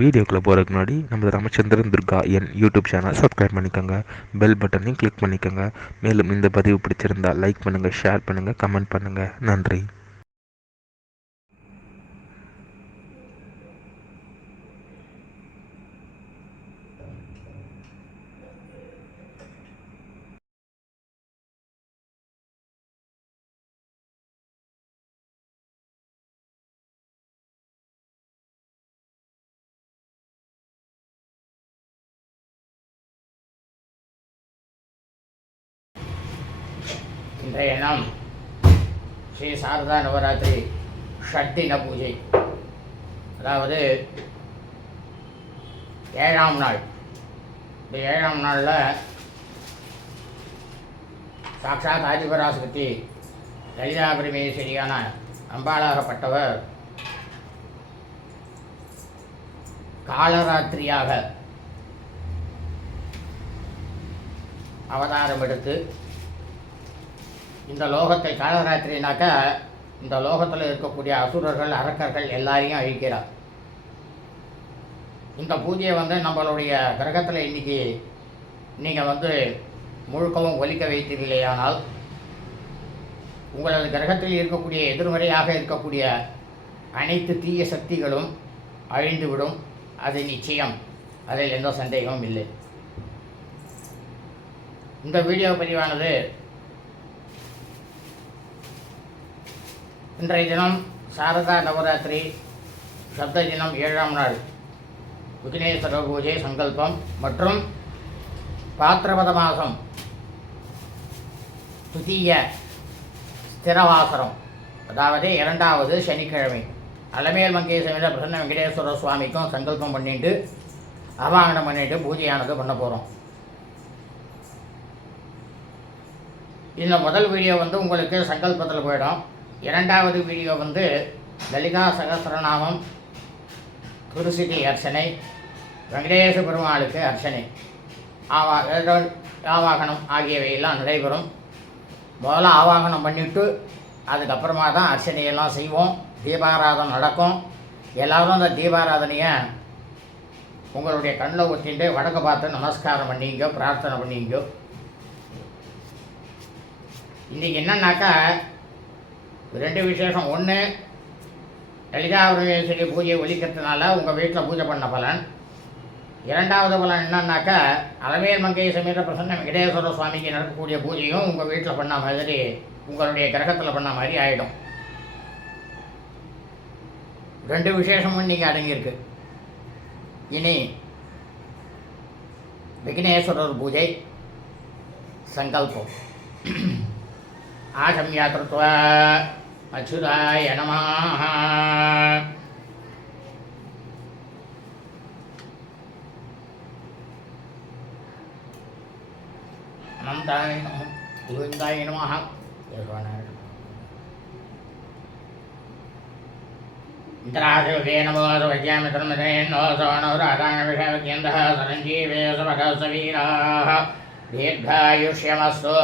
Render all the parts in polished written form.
வீடியோக்குள்ளே போகிறதுக்கு முன்னாடி நம்ம ராமச்சந்திரன் துர்கா என் யூடியூப் சேனல் சப்ஸ்கிரைப் பண்ணிக்கோங்க, பெல் பட்டனையும் கிளிக் பண்ணிக்கோங்க. மேலும் இந்த பதிவு பிடிச்சிருந்தால் லைக் பண்ணுங்கள், ஷேர் பண்ணுங்கள், கமெண்ட் பண்ணுங்கள். நன்றி. இன்றைய தினம் ஸ்ரீ சாரதா நவராத்திரி ஷட்டின பூஜை, அதாவது 7ஆம் நாள். இந்த 7ஆம் நாளில் சாட்சாத் ஆதிபராசக்தி லலிதா பரமேஸ்வரியான அம்பாளாகப்பட்டவர் காலராத்திரியாக அவதாரம் எடுத்து இந்த லோகத்தை, காலராத்திரினாக்கா இந்த லோகத்தில் இருக்கக்கூடிய அசுரர்கள், அரக்கர்கள் எல்லாரையும் அழிக்கிறார். இந்த பூஜையை நம்மளுடைய கிரகத்தில் இன்றைக்கி நீங்கள் முழுக்கவும் ஒலிக்க வைத்தீர்களேயானால் உங்களது கிரகத்தில் இருக்கக்கூடிய எதிர்மறையாக இருக்கக்கூடிய அனைத்து தீய சக்திகளும் அழிந்துவிடும். அது நிச்சயம், அதில் எந்த சந்தேகமும் இல்லை. இந்த வீடியோ பதிவானது இன்றைய தினம் சாரதா நவராத்திரி சப்த தினம் 7ஆம் நாள் விக்னேஸ்வர பூஜை சங்கல்பம் மற்றும் பாத்திரபத மாதம் துதிய ஸ்திரவாசரம், அதாவது 2வது சனிக்கிழமை அலமேல் மங்கை சமேத பிரசன்ன வெங்கடேஸ்வர சுவாமிக்கும் சங்கல்பம் பண்ணிட்டு அவாகனம் பண்ணிட்டு பூஜையானது பண்ண போகிறோம். இந்த முதல் வீடியோ உங்களுக்கு சங்கல்பத்தில் போயிடும். 2வது வீடியோ லலிதா சகஸ்ரநாமம், துருசிதி அர்ச்சனை, வெங்கடேச பெருமாளுக்கு அர்ச்சனை, ஆவாகனம் ஆகியவையெல்லாம் நடைபெறும். முதல்ல ஆவாகனம் பண்ணிவிட்டு அதுக்கப்புறமா தான் அர்ச்சனையெல்லாம் செய்வோம். தீபாராதனை நடக்கும். எல்லோரும் அந்த தீபாராதனையை உங்களுடைய கண்ணில் ஒட்டிட்டு வடக்கு பார்த்து நமஸ்காரம் பண்ணிங்க, பிரார்த்தனை பண்ணிங்க. இன்றைக்கி என்னன்னாக்கா 2 விசேஷம். ஒன்று, லலிதா பரமேஸ்வரி பூஜையை ஒலிக்கிறதுனால உங்கள் வீட்டில் பூஜை பண்ண பலன். 2வது பலன் என்னன்னாக்கா அலமேல் மங்கை சமேத பிரசன்ன வெங்கடேஸ்வர சுவாமிக்கு நடக்கக்கூடிய பூஜையும் உங்கள் வீட்டில் பண்ண மாதிரி, உங்களுடைய கிரகத்தில் பண்ண மாதிரி ஆகிடும். 2 விசேஷமும் நீங்கள் அடங்கியிருக்கு. இனி விக்னேஸ்வரர் பூஜை சங்கல்பம். ஆசம்யாத்ருத்வா அச்சுதாய நமः. அனந்தாய நமः, கோவிந்தாய நமः. இந்திராதிபதே நமோ வஜ்யாமித்ரம் மித்ரேன்னோ சோனோ ராதானவிஷாவித்யந்தः சரஞ்சீவே சுபகசவீராः தீர்காயுஷ்யமஸ்து.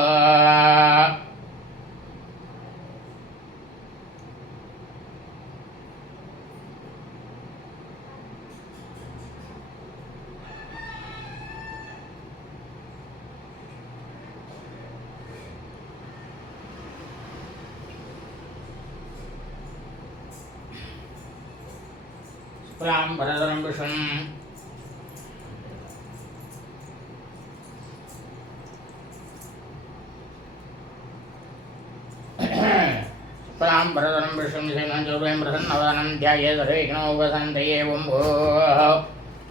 பரதரம் விஷம் பரதரம் விஷம் சேமஞ்சோபயம் பிரசன்னவதனம் தியாயேதரேக்னோபசந்தயே ஓம்போ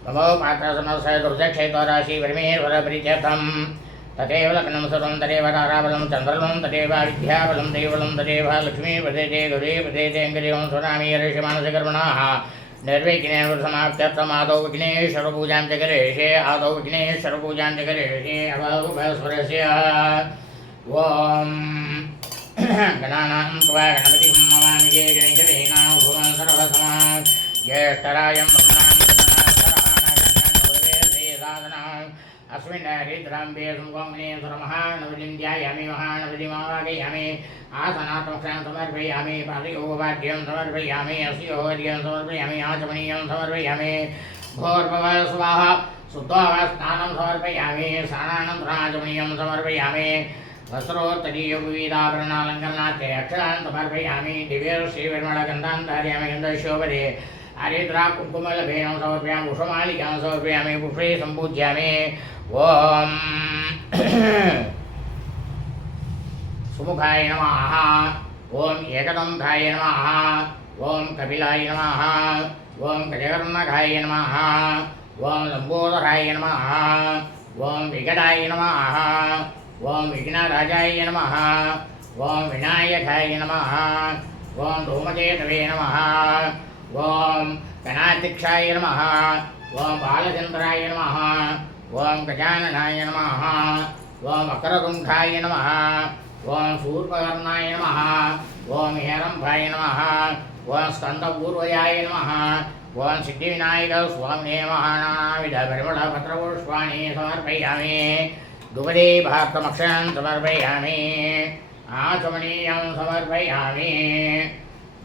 நமோ பாத்திரசமசதுர்தக்ஷேதராசி பரமேஸ்வர பிரீத்யர்த்தம் तदेव लग्नं सर्वं तदेव ताराबलं चन्द्रबलं तदेव विद्याबलं देवबलं तदेव लक्ष्मीपदे गुरे पदे अङ्गदेवं स्वरामि ऋषिमानसकर्मणाः निर्विघ्नेश्वरसमाप्त्यर्थम् आदौ विघ्नेश्वरपूजां च करिष्ये आदौ विघ्नेश्वरपूजां च करिष्ये अवस्वरस्य ॐ गणानां त्वा गणपतिं नमामि गणेशवेनां भुवं सर्वसमा ज्येष्ठरायं ब्रह्मणां अस्मिन् हरिद्राम्बे सुमहानवलिन्द्यायामि महानवलिमावागयामि आसनात्मक्षां समर्पयामि पादयोगवाद्यं समर्पयामि अस्योर्घ्यं समर्पयामि आचमनीयं समर्पयामि भूर्भुवः स्वाहा शुद्धोऽवस्थानं समर्पयामि स्नानानन्तराचमनीयं समर्पयामि वस्त्रोत्तरीयविविधाभरणालङ्करणार्थे अक्षरान् समर्पयामि दिव्यश्रीविर्मलगन्धान् धारयामि गन्धशोभरे हरिद्रा कुङ्कुमलभेनं समर्पयामि पुष्पमालिकां समर्पयामि पुष्पे सम्पूज्यामि ॐ सुमुखाय नमः ॐ एकदन्ताय नमः ॐ कपिलाय नमः ॐ गजकर्णकाय नमः ॐ लम्बोदराय नमः ॐ विकटाय नमः ॐ विघ्नराजाय नमः ॐ विनायकाय नमः ॐ धूमकेतवे नमः ॐ गणाध्यक्षाय नमः ॐ बालचन्द्राय नमः ॐ गजाननाय नमः ॐ वक्रतुण्डाय नमः ॐ शूर्पकर्णाय नमः ॐ हेरम्भाय नमः ॐ स्कन्दपूर्वयाय नमः ॐ सिद्धिविनायकस्वामिने नमः नानाविधपरिमलपत्रपुष्पाणि समर्पयामि दुपदे भातमक्षरं समर्पयामि आचमनीयं समर्पयामि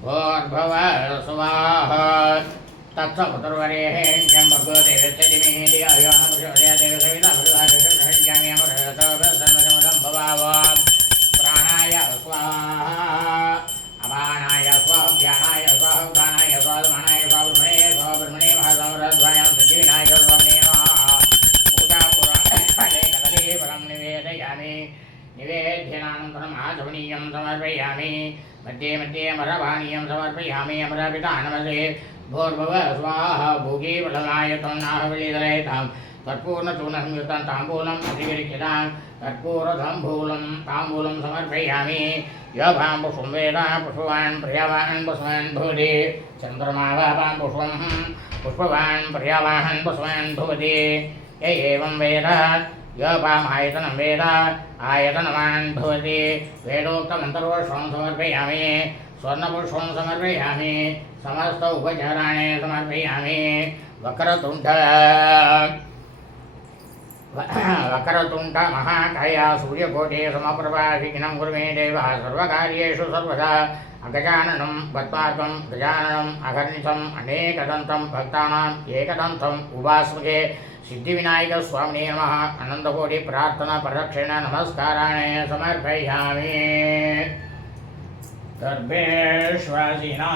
भूर्भुवः स्वाहा तत्सवितुर्वरेण्यं भर्गो देवस्य धीमहि धियो यो नः प्रचोदयात् सविता भर्गोऽहं अमृतसर्वसर्वसम्मतं भवावः प्राणाय स्वाहा अपानाय स्वाहा ज्ञानाय स्वाहा उदानाय स्वाहा समानाय स्वाहा ब्रह्मणे महासमरध्वयं सिद्धिविनायकस्वामिने नमः पूजापूर्वकले कदली फलं निवेदयामि निवेद्यनानन्तरम् आचमनीयं समर्पयामि मध्ये मध्ये अमरपानीयं समर्पयामि अमरपिता नमसे भूर्भुवः स्वाहा भोगे फलनायतं नाहविलिदलयतां कर्पूर्णचूर्णसंयुक्तं ताम्बूलं प्रतिगृह्यतां कर्पूरताम्बूलं ताम्बूलं समर्पयामि यभां पुष्पं वेद पुष्पवान् प्रियवान् पुष्पवान् भवति चन्द्रमा वापां पुष्पं पुष्पवान् प्रियवान् पुष्पवान् भवति य एवं वेद यभाम् आयतनं वेद आयतनवान् भवति वेदोक्तमन्तर्पुष्पं समर्पयामि स्वर्णपुष्पं समर्पयामि समस्त उपचाराणि समर्पयामि वक्रतुण्ड महाकाय सूर्यकोटि समप्रभा विघ्नं कुरु मे देव सर्वकार्येषु सर्वदा अगजाननं पद्मार्कं गजाननम् अहर्निशम् अनेकदन्तं भक्तानाम् एकदन्तम् उपास्महे सिद्धिविनायकस्वामिने नमः अनन्तकोटि प्रार्थना प्रदक्षिण नमस्काराणि समर्पयामि गर्भेश्वासिनः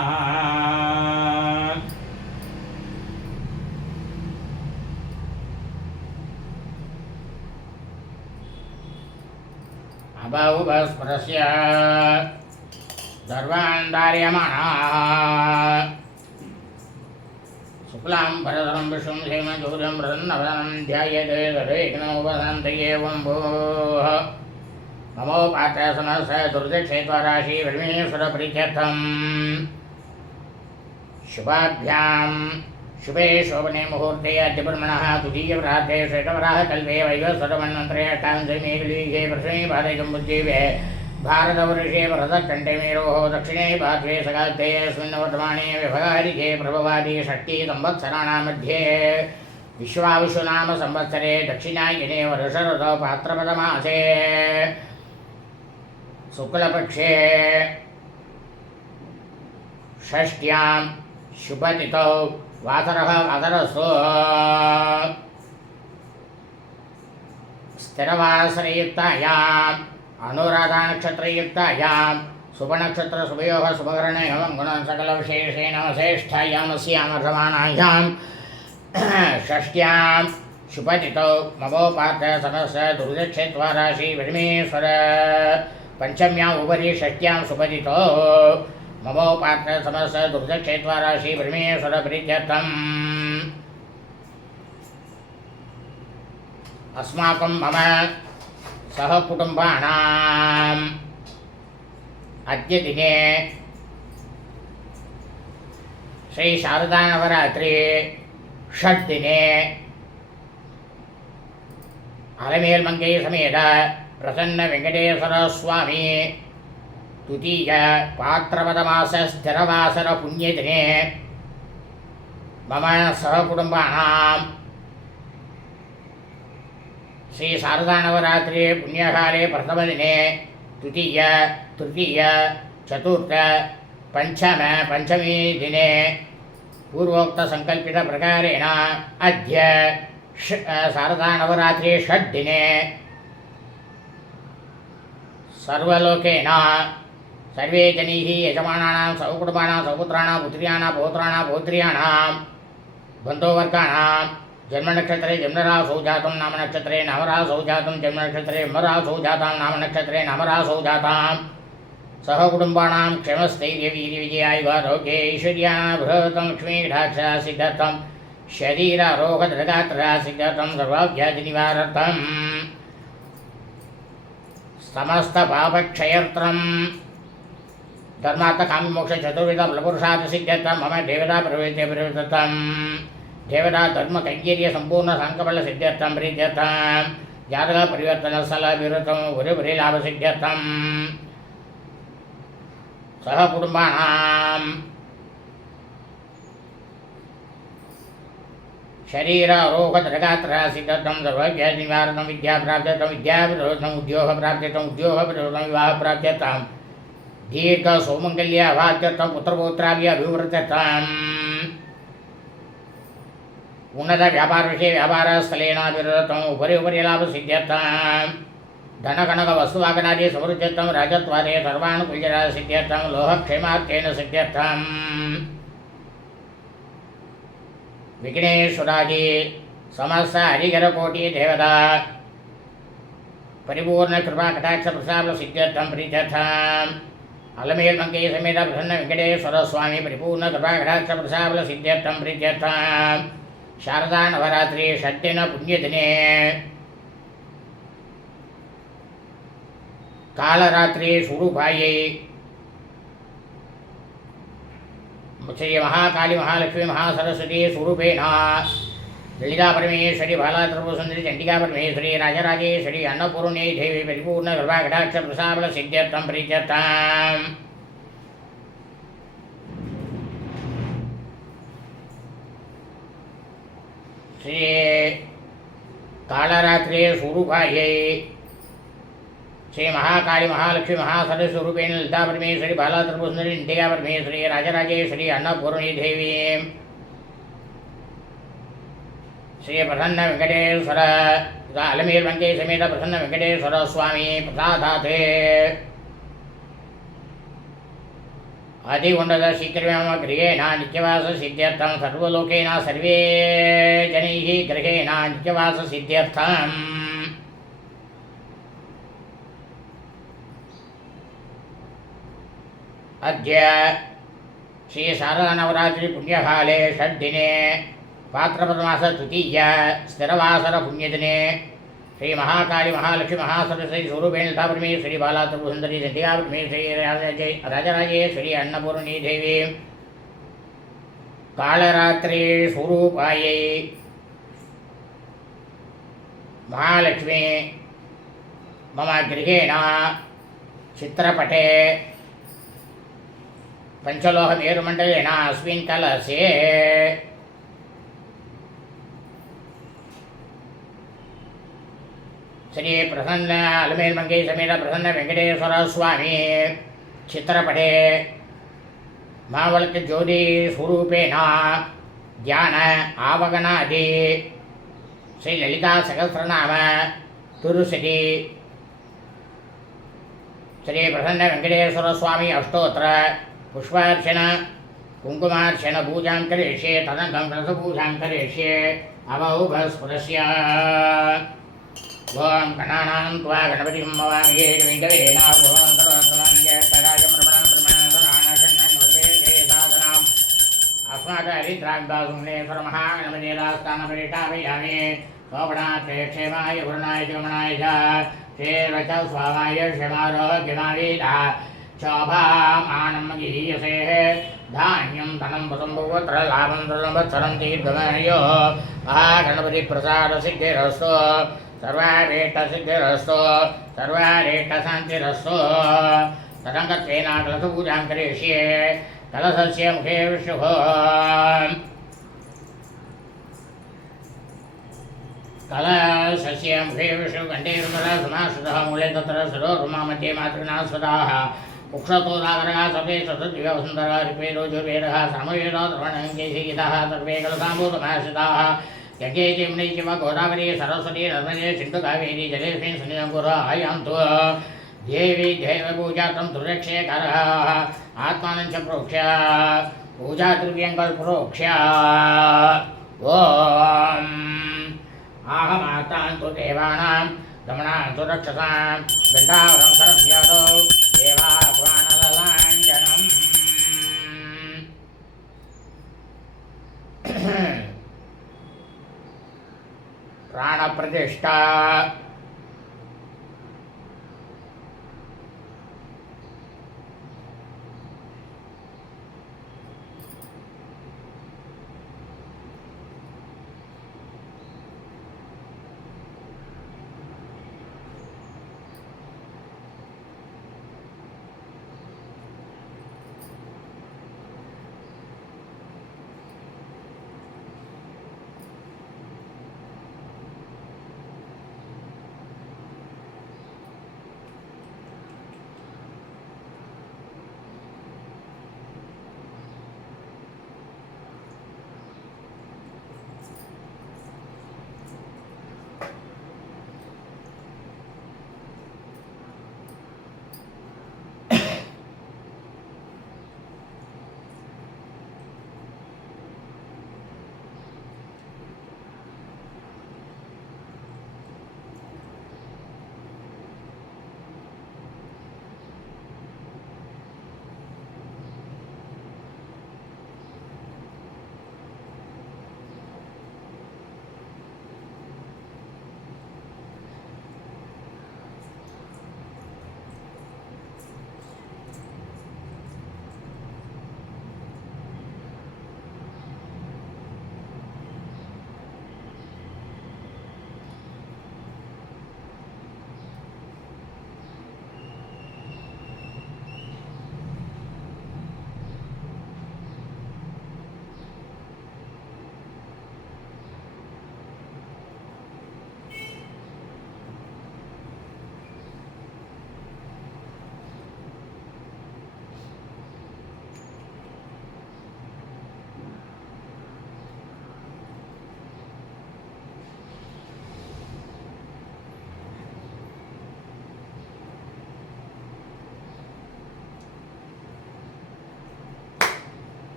अबहुबस्परस्य सर्वान् धार्यमाणाः शुक्लां भरधरं विष्णुं हेमचूर्यं प्रसन्नवदनं ध्यायते सर्वेघ्नोपशान्तये एवं भूः नमोपात्र समस्त दुर्दक्षेत्वराशि परमेश्वरप्रीत्यर्थं शुभाभ्यां शुभे शोभने मुहूर्ते अद्यब्रह्मणः तुदीयप्रार्थे श्वेतवराहकल्पे वैवस्वतमन्वन्तरे अष्टादशमेकलीये प्रथमे पादयितुं बुद्धिवे भारतवर्षे भरतकण्ठे मेरोः दक्षिणे पार्श्वे सगाब्दे अस्मिन् वर्तमाने व्यवहारिके प्रभवादि षष्ठी संवत्सराणां मध्ये विश्वावसुनाम संवत्सरे दक्षिणायने वर्षऋतौ भाद्रपदमासे शुक्लपक्षे षष्ट्यां शुभतिथौ वासरः वासरस्तु स्थिरवासरयुक्तायाम् अनुराधानक्षत्रयुक्तायां शुभनक्षत्रशुभयोः शुभकरणयोः गुणं सकलविशेषेण श्रेष्ठायामस्यामर्धमानायां षष्ट्यां शुभतिथौ ममोपात्र समस्य दुर्दक्षेत्वाराशि परमेश्वर पंचम्याम् उपरि षष्ट्यां शुभतिथौ ममोपात्र समस्त दुर्दक्षेत्वाराशि परमेश्वर प्रीत्यर्थम् अस्माकं मम सहकुटुम्बानाम् अद्य दिने श्री शारदानवरात्रि षड्दिने अलमेल्मङ्गै समेत प्रसन्न वेङ्कटेश्वर स्वामी द्वितीय भाद्रपदमास स्थिरवासर पुण्यदिने मम सहकुटुम्बानां श्री शारदानवरात्रि पुण्यकाले प्रथमदिने द्वितीय तृतीय चतुर्थ पंचमी दिने पूर्वोक्तसङ्कल्पितप्रकारेण अद्य शारदानवरात्रि षड्दिने सर्वलोकेन सर्वे जनैः यजमानानां सौकुटुम्बानां सौपुत्राणां पुत्र्याणां पौत्राणां पौत्र्याणां बन्धुवर्गाणां जन्मनक्षत्रे जन्मरासौ जातं नामनक्षत्रे नामरासौ जातं जन्मनक्षत्रे ब्रह्मरासौ जातां नामनक्षत्रे नामरासौ जातां सहकुटुम्बानां क्षमस्थैर्यवीर्यविजयायुवारोग्ये ऐश्वर्याभृतं लक्ष्मीकटाक्षसिद्धर्थं शरीरारोगदृगात्रसिद्धर्थं सर्वाभ्याधिनिवारर्थं समस्तपापक्षयर्थं धर्मार्थकाममोक्षचतुर्विधफलपुरुषार्थसिद्ध्यर्थं मम देवता प्रवृत्तिप्रवृत्तं देवता धर्मकैङ्कर्यसम्पूर्णसङ्कफलसिद्ध्यर्थं प्रीत्यर्थं जातकपरिवर्तनस्थलविवृतं गुरुपरिलाभसिद्ध्यर्थं सहकुटुम्बानां शरीरारोगदृगात्रसिद्धर्थं सर्वव्याधिनिवारणं विद्याप्राप्त्यर्थं विद्याविरोधम् उद्योगप्राप्त्यर्थम् उद्योगविरोधं विवाहप्राप्त्यर्थं दीर्घसौमङ्गल्याभात्यर्थं पुत्रपौत्राभिवृद्ध्यर्थम् उन्नतव्यापारविषये व्यापारस्थलेनाभिवृद्धम् उपरि लाभसिद्ध्यर्थं धनकनकवस्तुवाहनादि समृद्ध्यर्थं राजत्वादे सर्वानुकूल्यसिद्ध्यर्थं लोहक्षेमार्थेन सिद्ध्यर्थं विघ्नेश्वरादि समस्त हरिहरकोटि देवता परिपूर्णकृपाकटाक्षप्रसादसिद्ध्यर्थं प्रीत्यर्थम् अलमेल्मङ्गे समेत प्रसन्न वेङ्कटेश्वर स्वामी परिपूर्णकृपाकटाक्षप्रसादसिद्ध्यर्थं प्रीत्यर्थं शारदा नवरात्रि षड्दिन पुण्यदिने कालरात्रि स्वरूपायै श्री महाकाली महालक्ष्मी महासरस्वती स्वरूपेण ललिता परमेश्वरी बालात्रिपुरसुन्दरी चण्डिका परमेश्वरी राजराजेश्वरी अन्नपूर्णे देवी परिपूर्ण कृपाकटाक्षप्रसादसिद्ध्यर्थं प्रीत्यर्थम् श्री कालरात्रि स्वरूपायै श्री महाकाली महालक्ष्मी महासरस्वरूपेण ललिता परमेश्वरी बालात्रिपुरसुन्दरी चण्डिका परमेश्वरी राजराजेश्वरी अन्नपूर्णी देवी श्री प्रसन्न वेंकटेश्वर अलमेल्मङ्गे समेत प्रसन्न वेंकटेश्वर स्वामी प्रसादाते अतिउन्नत शीघ्रमेव गृहेण नित्यवाससिद्ध्यर्थं सर्वलोकेन सर्वे जनैः गृहेण नित्यवाससिद्ध्यर्थम् अद्य श्री शारदानवरात्रि पुण्यकाले षड्दिने भाद्रपदमास तृतीय स्थिरवासर पुण्यदिने श्री महाकाली महालक्ष्मी महासरस्वती स्वरूपेण ललिता परमेश्वरी बालात्रिपुरसुन्दरी चण्डिका परमेश्वरी राजराजेश्वरी अन्नपूर्णी देवी कालरात्रि स्वरूपायै महालक्ष्मी मम गृहेण चित्रपटे पंचलोहमेरुमण्डलेन अस्मिन् कलशे श्री प्रसन्न अलमेल्मङ्गे समेत प्रसन्न वेंकटेश्वर स्वामी चित्रपटे महावल्क्य ज्योति स्वरूपेण ध्यान आवगनादि श्री ललिता सहस्रनाम तुलसी श्री प्रसन्न वेंकटेश्वर स्वामी अष्टोत्तर पुष्पार्चन कुंकुमार्चन पूजां करिष्ये तदनन्तरं रसपूजां करिष्ये अवौभस्फुरस्य ओम गणानां त्वा गणपतिं भवामि वेङ्कटेन भुवनं सर्वतराजमर्मणं ब्रह्मणसनानाशन्नन्वदेशेषासनाम् अस्मात् हरिद्राग्बासुमनेश्वरमहागणपतिरास्थानपरिष्ठापयामि शोभनाथे क्षेमाय पूर्णाय गमनाय च श्रीरच स्वामाय क्षमारोग्यमावेदा शोभामानं गीयसे धान्यं धनं वसुम्भुवत्र लाभं संवत्सरं दीर्घमायो महागणपतिप्रसादसिद्धिरस्तु सर्वाभीष्टसिद्धिरस्तु सर्वाभीष्टशान्तिरस्तु तदङ्गत्वेन कलशपूजां करिष्ये कलशस्य मुखे विष्णुः कलशस्य मुखे विष्णुकण्ठे रुमरसमाश्रितः मूले तत्र सरोरुमा मध्ये मातृनास्पदाः उक्षतोदागरः सर्वे सतद्विवसुन्दरः ऋग्वेदोजुर्वेदः सामवेदो द्रवणङ्गीतः सर्वे खलु साम्भूतमाश्रिताः यज्ञे चिम्नि किम गोदावरी सरस्वती नर्मदे सिन्धु कावेरी जलेऽस्मिन् सन्निधं कुरु आयान्तु देवी देवपूजार्थं दुर्रक्षेकरः आत्मानं च प्रोक्ष्य पूजाद्रव्यङ्गल् प्रोक्ष्य ॐ आहमातान्तु देवानां दमनान्तु रक्षसां गण्डावरं सरस्यादौ देवाह्वानललाञ्जनम् प्राणप्रतिष्ठा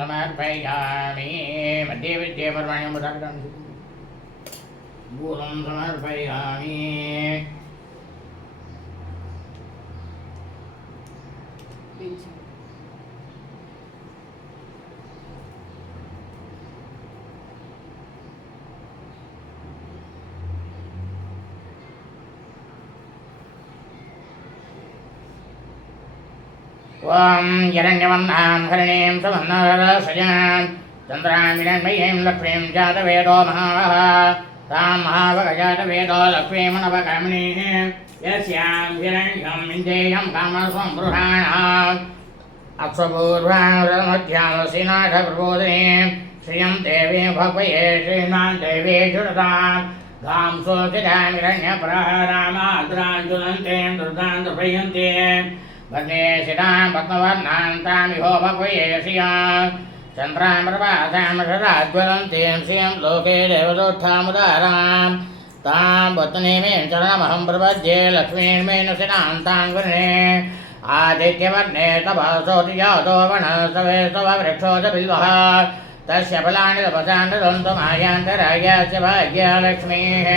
समर्पयामि मध्ये मध्ये पर्वाण्यं मूलं समर्पयामि ॐ हिरण्यवर्णां हरिणीं सुवर्णरसजां चन्द्रामिरण्मयीं लक्ष्मीं जातवेदो महावः तां महावगजातवेदो लक्ष्मीमनवकामिनीः यस्यां हिरण्यं विन्देयं कामसंवृहाणाम् अक्षपूर्वामध्यामसिनाथप्रबोधिनीं श्रियं देवीं भक्वये श्रीमां देवी जुरतां गां सोऽचितामिरण्यप्रहरामाद्राञ्जुलन्तीं दुर्गां दुर्भयन्तीं वन्दे शिरां पद्मवर्णां तामिहो भक्वये श्रियां चन्द्रां प्रभासां शराज्वलन्तीं श्रियं लोके देवदोत्थामुदारां तां पत्नीमीं चरणमहं प्रपद्ये लक्ष्मीर्मेण शिरां तां वर्णे आदित्यवर्णे तपसोऽति जातो वनस्तवे स्तववृक्षो च बिल्वः तस्य फलानि तपसां ददन्तु मायान्तरायस्य भाग्यलक्ष्मीः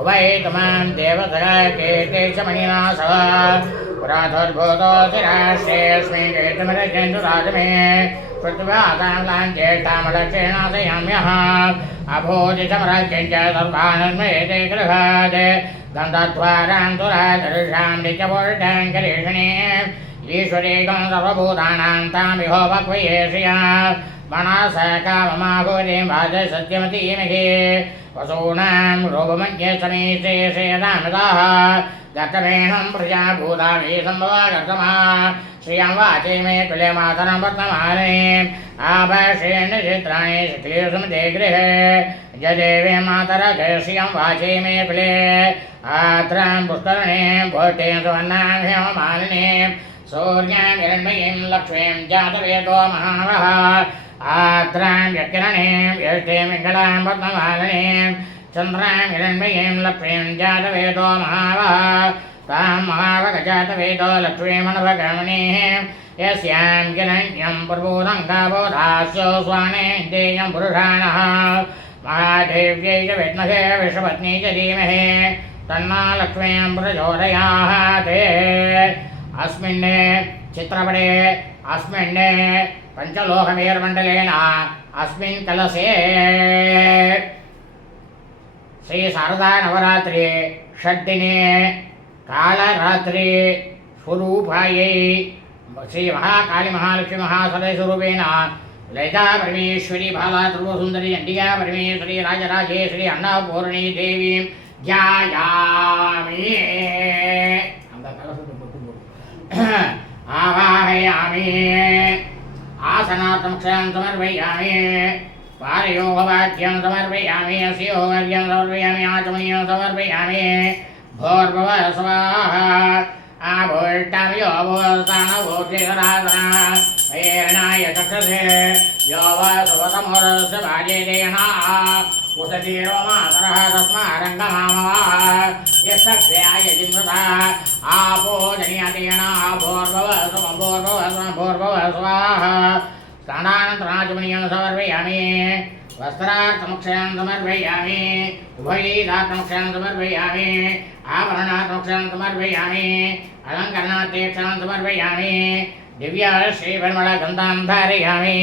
उभय त्वां देवसगाकेते च मणिना सह पुरातोद्भूतोऽसि राष्ट्रेऽस्मि केतुमिरजन्तु राजमे पृथ्व्यातां लाञ्चेष्टामलक्षेणाशयाम्यः अभूति समराज्यं च सर्वानन्मयते गृहात् गन्धद्वारां तुरादर्शां नित्यपूर्णां करिष्णे ईश्वरेकं सर्वभूतानां तामिहोपक्वयेषया मनस काममाहुरिं वाजय सत्यमतीमहि वसूनां रोगमन्ये समीचेषेदामिताः दत्तमेनं प्रजाभूतामि सम्भवागतमा श्रियं वाचे मे कुले मातरं वर्तमाने आभषेण चित्राणि शुक्लेशुमते गृहे जदेवे मातरः श्रियं वाचे मे कुले आत्रां पुष्करणीं भोष्ठीं सुवर्णां हेममालिनीं सूर्यां हिरण्मयीं लक्ष्मीं जातवेदो महावः आत्रां यकिरणीं यष्टीं मङ्गलां पद्ममालिनीं चन्द्रां हिरण्मयीं लक्ष्मीं जातवेदो महावः तां महावगजातवेदो लक्ष्मीमनवगमनीं यस्यां गिरण्यं प्रबोधङ्गाबोधास्यो स्वानेन्द्रियं पुरुषाणः महादेव्यै च विद्महे विश्वपत्नी च धीमहि तन्ना लक्ष्मीं प्रचोदयात् अस्मिन् चित्रपटे अस्मिन् पञ्चलोहमेर्मण्डलेन अस्मिन् कलशे श्री शारदा नवरात्रि षड्दिने कालरात्रि स्वरूपायै श्री महाकाली महालक्ष्मी महासरस्वरूपेण ललिता परमेश्वरी बाला ध्रुवसुन्दरी चण्डिका परमेश्वरी राजराजेश्वरी अन्नपूर्णी देवीं ध्यायामि आवाहयामि आसनात्मक्षं समर्पयामि पारयोगवाक्यं समर्पयामि अस्योगर्यं समर्पयामि आचमनीयं समर्पयामि भोर्भुवः स्वाहा आभोष्टामि योभोस्तानभूतिकरासना प्रेरणाय चक्षसे यो वा सुवतमोरस्य भाजेदेना उततीरो मातरः तस्मारङ्गमामः यक्षयाय जिम्रता आपो जनियतेना भोर्भुवः भोर्भुवः स्वाहा स्नानानन्तराचमनीयं समर्पयामि वस्त्रार्थमक्षयं समर्पयामि उभयदार्थमक्षयं समर्पयामि आभरणार्थमक्षयं समर्पयामि अलङ्करणार्थेक्षं समर्पयामि दिव्यश्रीपरिमलगन्धां धारयामि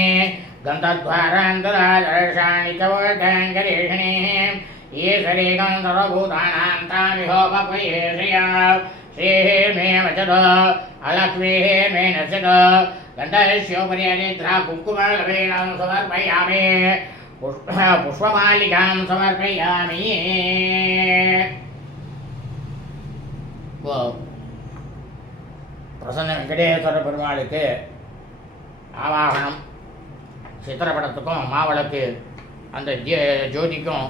गन्धद्वारान्तरादर्शाणि च वोढङ्करेषिणीं ईश्वरेकं सर्वभूतानां तामिहोपक्वयेषया श्रीर्मे वचद अलक्ष्मीर्मे नश्यत गन्धस्योपरि अनिद्रा कुङ्कुमलभेणं समर्पयामि पुष्पमालिकां समर्पयामि பிரசன்ன வெங்கடேஸ்வர பெருமாளுக்கு ஆவாகனம் சித்திரப்படத்துக்கும் மாவிளக்கு அந்த ஜோதிக்கும்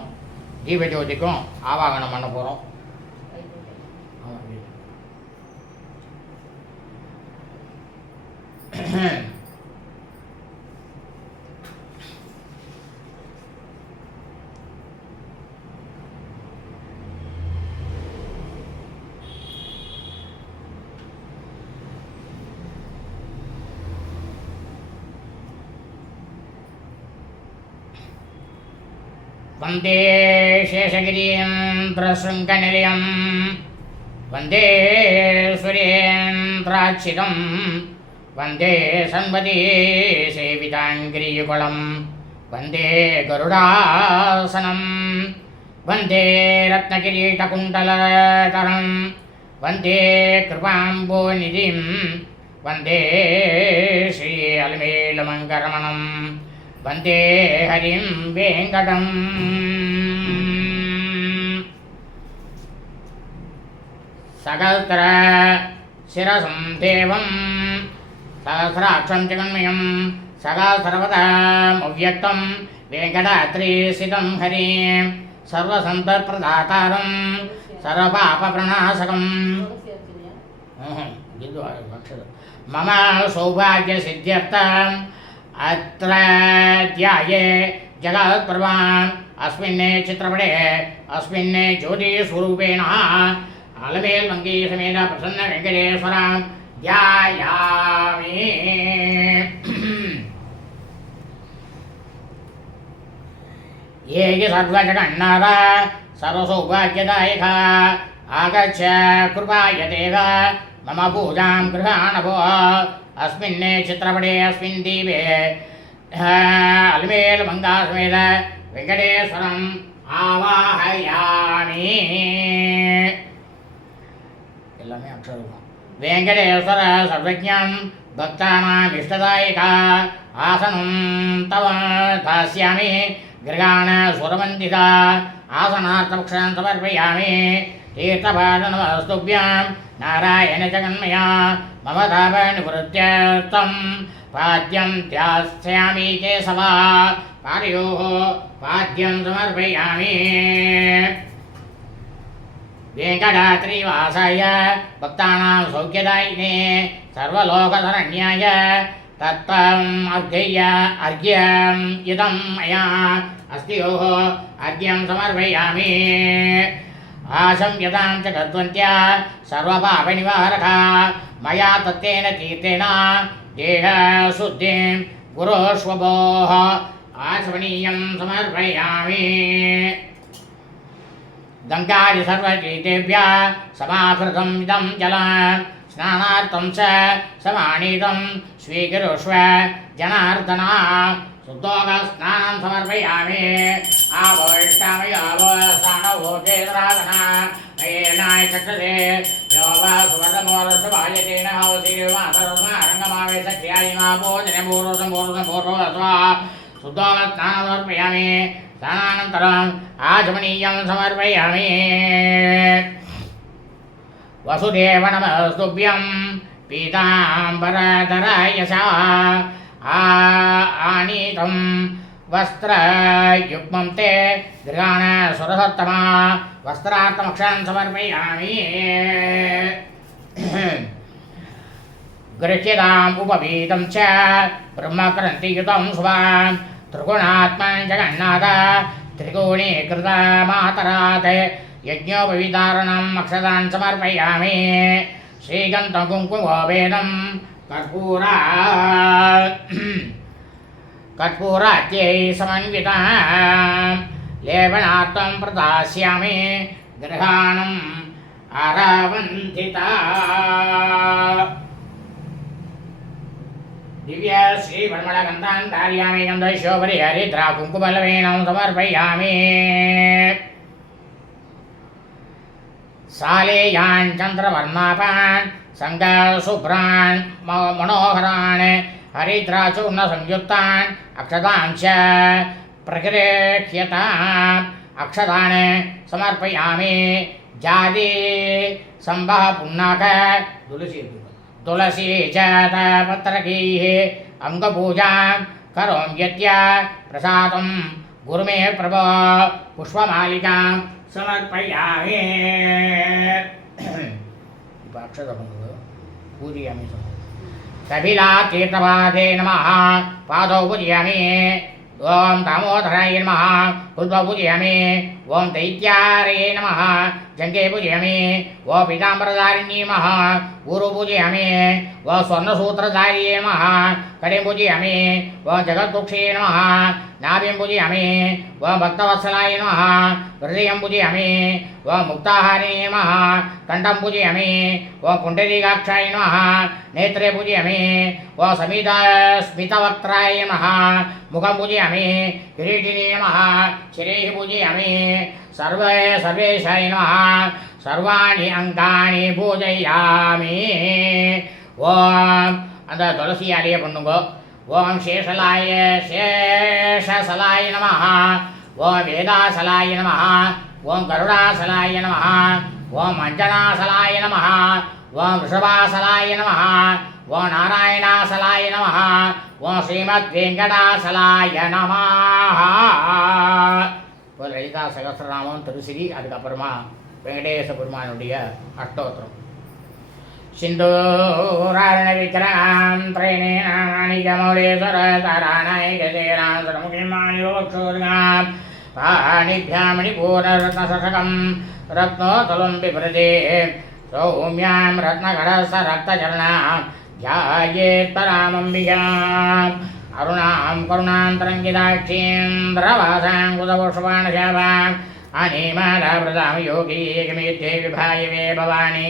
தீப ஜோதிக்கும் ஆவாகனம் பண்ண போகிறோம். वन्दे शेषगिरीन्द्रशृङ्गनिलयं वन्दे सुरेन्द्राच्छिदं वन्दे सन्वती सेविताङ्गिरियुगलं वन्दे गरुडासनं वन्दे रत्नकिरीटकुण्डलधरं वन्दे कृपाम्बोनिधिं वन्दे श्री अलमेलमङ्गरमणं वन्दे हरिं वेङ्कटम् सकलतर शिरसं देवं सहस्राक्षं जगन्मयं सकलसर्वदामव्यक्तं वेङ्कटाद्रिस्थितं हरिं सर्वसन्तप्रदातारं सर्वपापप्रणाशकं मम सौभाग्यसिद्ध्यर्थम् अत्र ध्याये जगत्प्रभाम् अस्मिन् चित्रपटे अस्मिन् ज्योतिस्वरूपेण अलमेल्मङ्गी समेत प्रसन्न वेङ्कटेश्वरं ध्यायामि। ये सर्वजगन्नाथ सर्वसौभाग्यदायक आगच्छ कृपाय देव मम पूजां गृहाण भो। अस्मिन् चित्रपटे अस्मिन् दीपे अलमेलमङ्गा समेत वेङ्कटेश्वरम् आवाहयामि. எல்லாமே அக்ஷரம் वेङ्कटेश्वर सर्वज्ञं भक्तानाम् इष्टदायिका आसनं तव दास्यामि गृहाण सुरवन्दिता आसनार्थपक्षान् समर्पयामि तीर्थपादनमस्तुभ्यां नारायण जगन्मया मम तापनिवृत्त्यर्थं पाद्यं ध्यास्यामि केशवा पादयोः पाद्यं समर्पयामि वेङ्कटाद्रिवासाय भक्तानां सौख्यदायिने सर्वलोकशरण्याय तत्त्वम् अर्घ्यम् इदं मया अस्त्योः अर्घ्यं समर्पयामि आशंयतां च गद्वन्त्या सर्वपापनिवारका मया तत्तेन तीर्थेन देहशुद्धिं गुरोष्वभोः आचमनीयं समर्पयामि गङ्गादि सर्वतीर्थेभ्यः समाकृतम् इदं जलं स्नानार्थं च समानीतं स्वीकुरुष्व जनार्दना शुद्धोगस्नानं समर्पयामि आभोष्टामयावस्नानभोजेन्द्रादना नयेनाय चक्षसे यो वा सुवर्णमोरसुभायतेन हवतीर्मातरस्मारङ्गमावेशक्रियायिमा भोजने पूर्वसम्पूर्वसम्पूर्वस्वा शुद्धोगस्नानं समर्पयामि स्नानानन्तरम् आचमनीयं समर्पयामि वसुदेव नमस्तुभ्यं पीताम्बरधरायसा आनीतं वस्त्रयुग्मं ते गृहाण सुरसत्तमा वस्त्रार्थमक्षान् समर्पयामि गृह्यताम् उपवीतं च ब्रह्मक्रन्तियुतं शुभान् त्रिगुणात्मन् जगन्नाथ त्रिगुणीकृत मातरात् यज्ञोपवीतारणम् अक्षतान् समर्पयामि श्रीगन्धं कुङ्कुमोपेदं कर्पूरात्यै समन्विता लेपनार्थं प्रदास्यामि गृहाणम् आरावन्दिता दिव्य श्री परमणगन्धान् धारयामि गन्धशोभरि हरिद्रा कुङ्कुमलवेनं समर्पयामि सालेयान् चन्द्रवर्णापान् सङ्गशुभ्रान् मनोहरान् हरिद्राचूर्णसंयुक्तान् अक्षतान् च प्रगृह्यताम् अक्षतान् समर्पयामि जादि सम्भः पुन्नाक तुलसी च पत्रकीः अङ्गपूजां करोम्यत्य प्रसादं गुरुमे प्रभो पुष्पमालिकां समर्पयामि पूजयामि कपिलातीर्थपादे नमः पादौ पूजयामि ओम दामोदराय नमः उद्भव पूजयामि ओम दैत्यार्ये नमः जङ्गे पूजयामि ओ पीताम्बरधारिण्ये नमः गुरु पूजयामि ओ स्वर्णसूत्रधारिये नमः कड़े पूजयामि ओ जगद्दुक्षे नमः नाभिं पूजयामि ओ भक्तवत्सलाय नमः हृदयं पूजयामि ओ मुक्ताहारिणे नमः कण्ठं पूजयामि ओ पुण्डरीकाक्षाय नमः नेत्रे पूजयामि ओ स्मितवक्त्राय नमः मुखं पूजयामि किरीटिने नमः शिरेः पूजयामि सर्वेशाय नमः सर्वाणि अंगानि पूजयामि ओम அந்த துளசியாலேயே பண்ணுங்க ஓம் சேஷசலாய நமः ஓம் வேதாசலாய நமः ஓம் கருடாசலாய நமः ஓம் அஞ்சனாசலாய நமः ஓம் ரிஷபாசலாய நமः ஓம் நாராயணாசலாய நமः ஓம் ஸ்ரீமத் வெங்கடாசலாய நமः. இப்போ லலிதா சகஸ்ரநாமம் திருசிரி, அதுக்கப்புறமா வெங்கடேச பெருமானுடைய அஷ்டோத்திரம். सिंधूरारण विक्रम प्रणेन माणिक्यमौलेश्वर तारानायकशेरां सर्वमुखिमानिवक्षोर्गां पाणिभ्यां मणिपूर्णरत्नशशकं रत्नोत्तलं बिभ्रते सौम्यां रत्नगणस्य रक्तचरणां ध्यायेत् परामम्बिकाम् अरुणां करुणां तरङ्गिताक्षीन्द्रवासां कुतपुष्पाणशापाम् अनिमालावृतां योगी एकमेत्ये विभायवे भवानी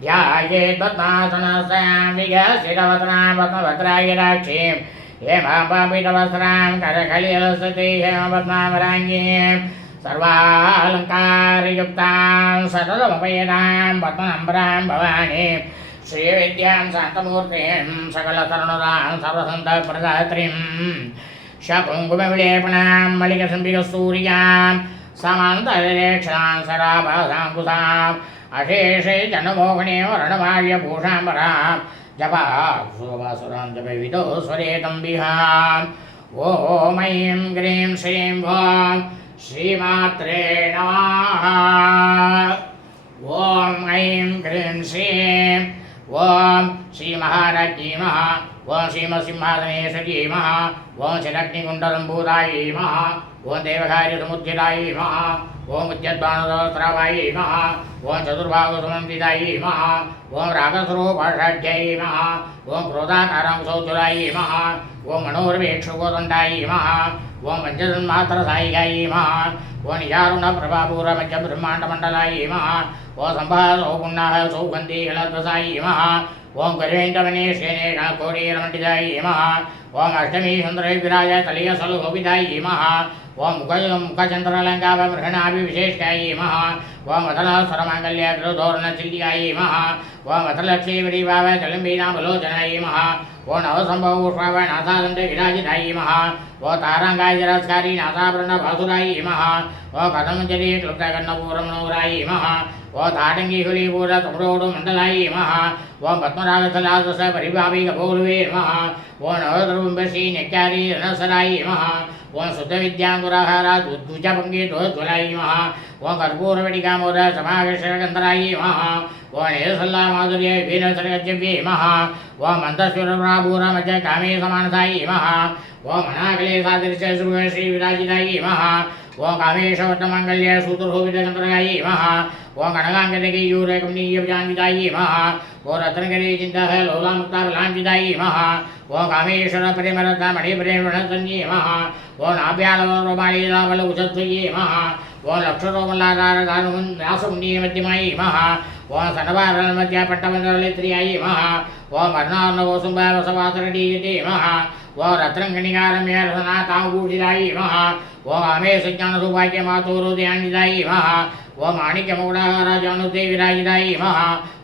ध्यायेत् पद्मासनस्यां विगसितवदनां पद्मभद्रायदाक्षीं हेमापापितवस्त्रां करकलिलसति हेमपद्मावराङ्गीं सर्वालङ्कारयुक्तां सततमुपयतां पद्मनम्रां भवानीं श्रीविद्यां शान्तमूर्तिं सकलतरुणदां सर्वसन्तप्रदात्रीं शकुङ्कुमविलेपनां मलिकसम्बिकसूर्यां समान्तरेक्षां सराभासाङ्कुशाम् अशेषे जन्मोहने वर्णमाल्यभूषाम्बरां जपासुरवासुरां जपविदो स्वरेतं विहाम् ॐ ऐं ग्रीं श्रीं वां श्रीमात्रे नमः। ॐ ऐं ग्रीं श्रीं ॐ श्रीमहाराज्ञी नमः। ॐ श्रीमसिंहासनेश्वरी नमः। ॐ श्रीलक्ष्मीकुण्डलम्बूदायै नमः। ॐ देवकार्यसमुद्धिदायै नमः। ॐ उद्यद्भानुसहस्रावायै नमः। ॐ चतुर्भागसमन्वितायै नमः। ॐ रागस्वरूपाढ्यै नमः। ॐ क्रोधाकारांसौज्ज्वलायै नमः। ॐ मनोरवेक्षुकोदण्डायै नमः। ॐ पञ्चजन्मात्रसायिकायै नमः। ॐ निजारुणप्रभापूरमध्यब्रह्माण्डमण्डलायै नमः। ॐ सम्भासौपुण्यः सौगन्धिकलद्वसायै नमः। ॐ गजेन्द्रवनेशेनेन कोडीरमण्डितायै नमः। ॐ अष्टमी सुन्दरविराज तलीयसलुभविदायै नमः। ॐ मुखचन्द्रलङ्काभमृहणाभिविशेषायै नमः। ॐ अतलस्वरमाङ्गल्यगृधोरणचिल्लिकायै नमः। ॐ अतलक्ष्मीवरीभावचलम्बीनामलोचनायै नमः। ॐ नवसम्भवपुष्पवनाथादण्डविराजितायै नमः। ॐ ताराङ्गायजरस्कारि नाथाभरणभासुरायै नमः। ॐ कथमञ्जरी क्लुप्तकर्णपूरमनोहरायै नमः। ॐ ताटङ्गीहुलीपूरतमरोडुमण्डलायै नमः। ॐ पद्मरागसलासस परिभाविकभोलुवे नमः। ॐ नवद्रुम्बशी नेक्यारी रणसरायै नमः। ॐ शुद्धविद्याङ्कुराहाराद्भुजभङ्गिध्वज्वलायै नमः। ॐ कर्पूरवटिकामोद समावेशगन्धरायै नमः। ॐ नेसल्लामाधुर्य विभीनसर्गज्ञव्ये नमः। ॐ मन्दस्वरप्राभूरमज कामे समानसायै नमः। ॐ अनाकलेशादृश्य श्रीविराजितायै नमः। ॐ कामेशवट्टमङ्गल्य सूत्रशोभितगन्धरायै नमः। ॐ कनकाङ्गदकीयूरकमनीयजान्वितायै नमः। ॐ रत्नगिरी चिन्तः लोलामुक्ताबलान्वितायै नमः। ॐ कामेश्वरपरिमरतमणिप्रेमणसंज्ञे नमः। ॐ नाभ्यालवरोमालीलाबलौषध्वये नमः। ॐ लक्षरोमल्लाधारदानुव्यासमुन्नीयमध्यमायै नमः। ॐ सनवारणमध्यपट्टमन्दलित्र्यायै नमः। ॐ अर्णार्णवसुम्भवसवासरडीयते नमः। ॐ रत्नङ्गणिकारम्यरसनाथाङ्गूषितायै नमः। ॐ अमेशज्ञानसौभाग्यमातोरुदयान्वितायै नमः। ॐ माणिक्यमौडाराजानुदेविराजितायै नमः।